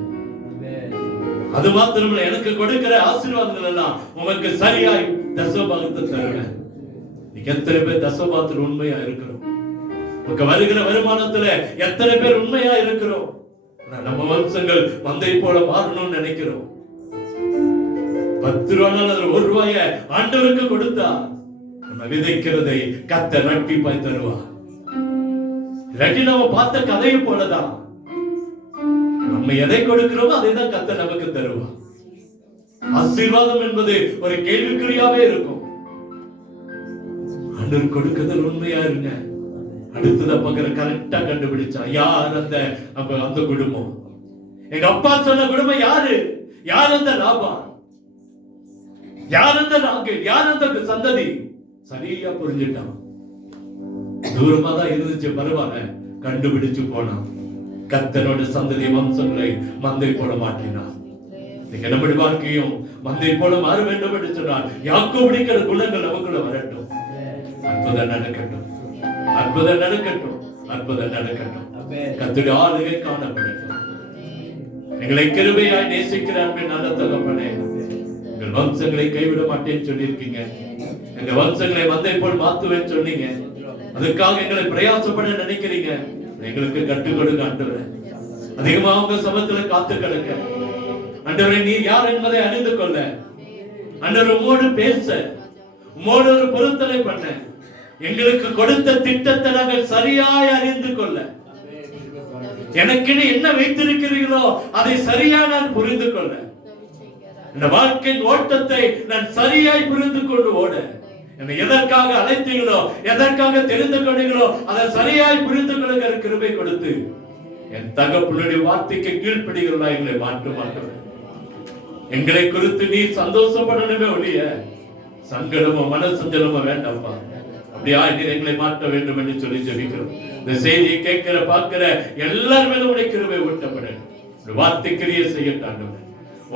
அது மாத்திரமல்ல, எனக்கு கொடுக்கிற ஆசீர்வாதங்கள் எல்லாம் உமக்கு சரியாய் தசமபாகத்தை தருவேன். எத்தனை பேர் தசமபாகத்தில் உண்மையா இருக்கிறோம்? உங்க வருகிற வருமானத்துல எத்தனை பேர் உண்மையா இருக்கிறோம்? நம்ம வம்சங்கள் மந்தை போல மாறணும்னு நினைக்கிறோம். 10 ரூபாய் அதுல 1 ரூபாய ஆண்டவருக்கு கொடுத்தா நம்ம விதைக்கிறதை கர்த்தர் இரட்டிப்பாய் தருவார். இல்லாட்டி நம்ம பார்த்த கதையை போலதான், நம்ம எதை கொடுக்கிறோமோ அதை தான் கர்த்தர் நமக்கு தருவார். ஆசீர்வாதம் என்பது ஒரு கேள்விக்குறியாவே இருக்கும். ஆண்டவர் கொடுக்கிறதில் உண்மையா இருங்க. அடுத்தத பக்கற கரெக்டா கண்டுபிடிச்சா யார் அந்த குடும்பம், எங்க அப்பா சொன்ன குடும்பம் யாரு, யார் அந்த லாபான், யார் அந்த ராகேல், யார் அந்த சந்ததி, சரியா புரிஞ்சுட்டான். தூரமா தான் இருந்துச்சு, பரவாயில்ல, கண்டுபிடிச்சு போனான். கர்த்தரோட சந்ததி வம்சங்களை மந்தை போட மாட்டினான். நம்முடைய வாழ்க்கையும் மந்தை போல மாற வேண்டும் என்று சொன்னார். யாக்கோபுடைய குணங்கள் நமக்குள்ள வரட்டும். அற்புதம் நடக்கட்டும், அற்புதம் நடக்கட்டும், அற்புதம் நடக்கட்டும். கர்த்தருடைய ஆளுகை காணப்படட்டும். எங்களை கிருபையாய் நேசிக்கிற அன்பின் நல்ல தகப்பனே, எங்கள் வம்சங்களை கைவிட மாட்டேன்னு சொல்லியிருக்கீங்க. எங்க வம்சங்களை மந்தை போல் மாத்துவேன்னு சொன்னீங்க. அதுக்காக எங்களை பிரயாசப்பட நினைக்கிறீங்க. எங்களுக்கு கற்றுக் கொடுங்க ஆண்டவரே. அதிகமா உங்க சமத்துல காத்து கிடக்க ஆண்டவரே, நீ யார் என்பதை அறிந்து கொள்ள, ஆண்டவர் உம்மோடு பேச, உம்மோடு ஒரு பொருத்தனை பண்ண, எங்களுக்கு கொடுத்த திட்டத்தை நாங்கள் சரியாய் அறிந்து கொள்ள, எனக்கென என்ன வைத்திருக்கிறீர்களோ அதை சரியா நான் புரிந்து கொள்ள, இந்த வாழ்க்கையின் ஓட்டத்தை நான் சரியாய் புரிந்து கொண்டு ஓட, என்னை எதற்காக அழைத்தீங்களோ, எதற்காக தெரிந்து கொண்டீங்களோ அதை சரியாய் புரிந்து கொள்ளுகிற கிருபை கொடுத்து என் தகப்பனுடைய வார்த்தைக்கு கீழ்ப்படுகிறதா எங்களை மாற்றுமாட்டவர். எங்களை குறித்து நீ சந்தோஷப்படணுமே ஒழிய சங்கடமோ மனசஞ்சலமோ வேண்டாம்ப்பா. அப்படியா நீர் எங்களை மாற்ற வேண்டும் என்று சொல்லி ஜெபிக்கிறோம். இந்த செய்தியை கேட்கிற பார்க்கிற எல்லாருமே உடைய கிருபை ஊட்டப்படணும். வார்த்தை கிரியை செய்யட்டாங்க.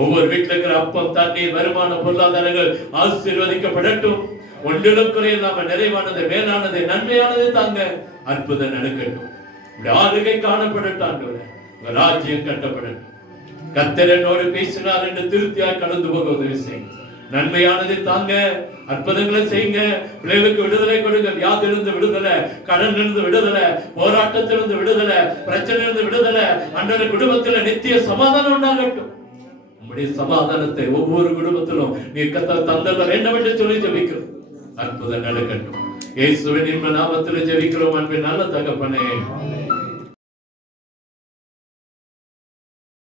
ஒவ்வொரு வீட்டில் இருக்கிற அப்பம், தண்ணீர், வருமான, பொருளாதாரங்கள் ஆசீர்வதிக்கப்படட்டும். ஒன்றிலும் குறையில்லாம நிறைவானது, மேலானது, நன்மையானது தாங்க அற்புதம் நடக்கட்டும். ஆளுகை காணப்படட்டாங்க. ராஜ்யம் கட்டப்படட்டும். கர்த்தர் என்னோடு பேசினார் என்று திருப்தியாய் கடந்து போக உதவி செய்யுங்க. நன்மையானதை தாங்க, அற்புதங்களை செய்யுங்க. பிள்ளைகளுக்கு விடுதலை கொடுங்க. வியாதிலிருந்து விடுதலை, கடனிலிருந்து விடுதலை, போராட்டத்திலிருந்து விடுதலை, பிரச்சனையிலிருந்து விடுதலை. அன்றைய குடும்பத்தில் நித்திய சமாதானம் உண்டாகட்டும். உங்களுடைய சமாதானத்தை ஒவ்வொரு குடும்பத்திலும் நீ கர்த்தர் தந்தர வேண்டும் என்று சொல்லி ஜெபிக்கிறோம். அற்புதம் நடக்கட்டும். இயேசுவின் நாமத்தில் ஜெபிக்கிறோம் அன்பின் நல்ல தகப்பனே.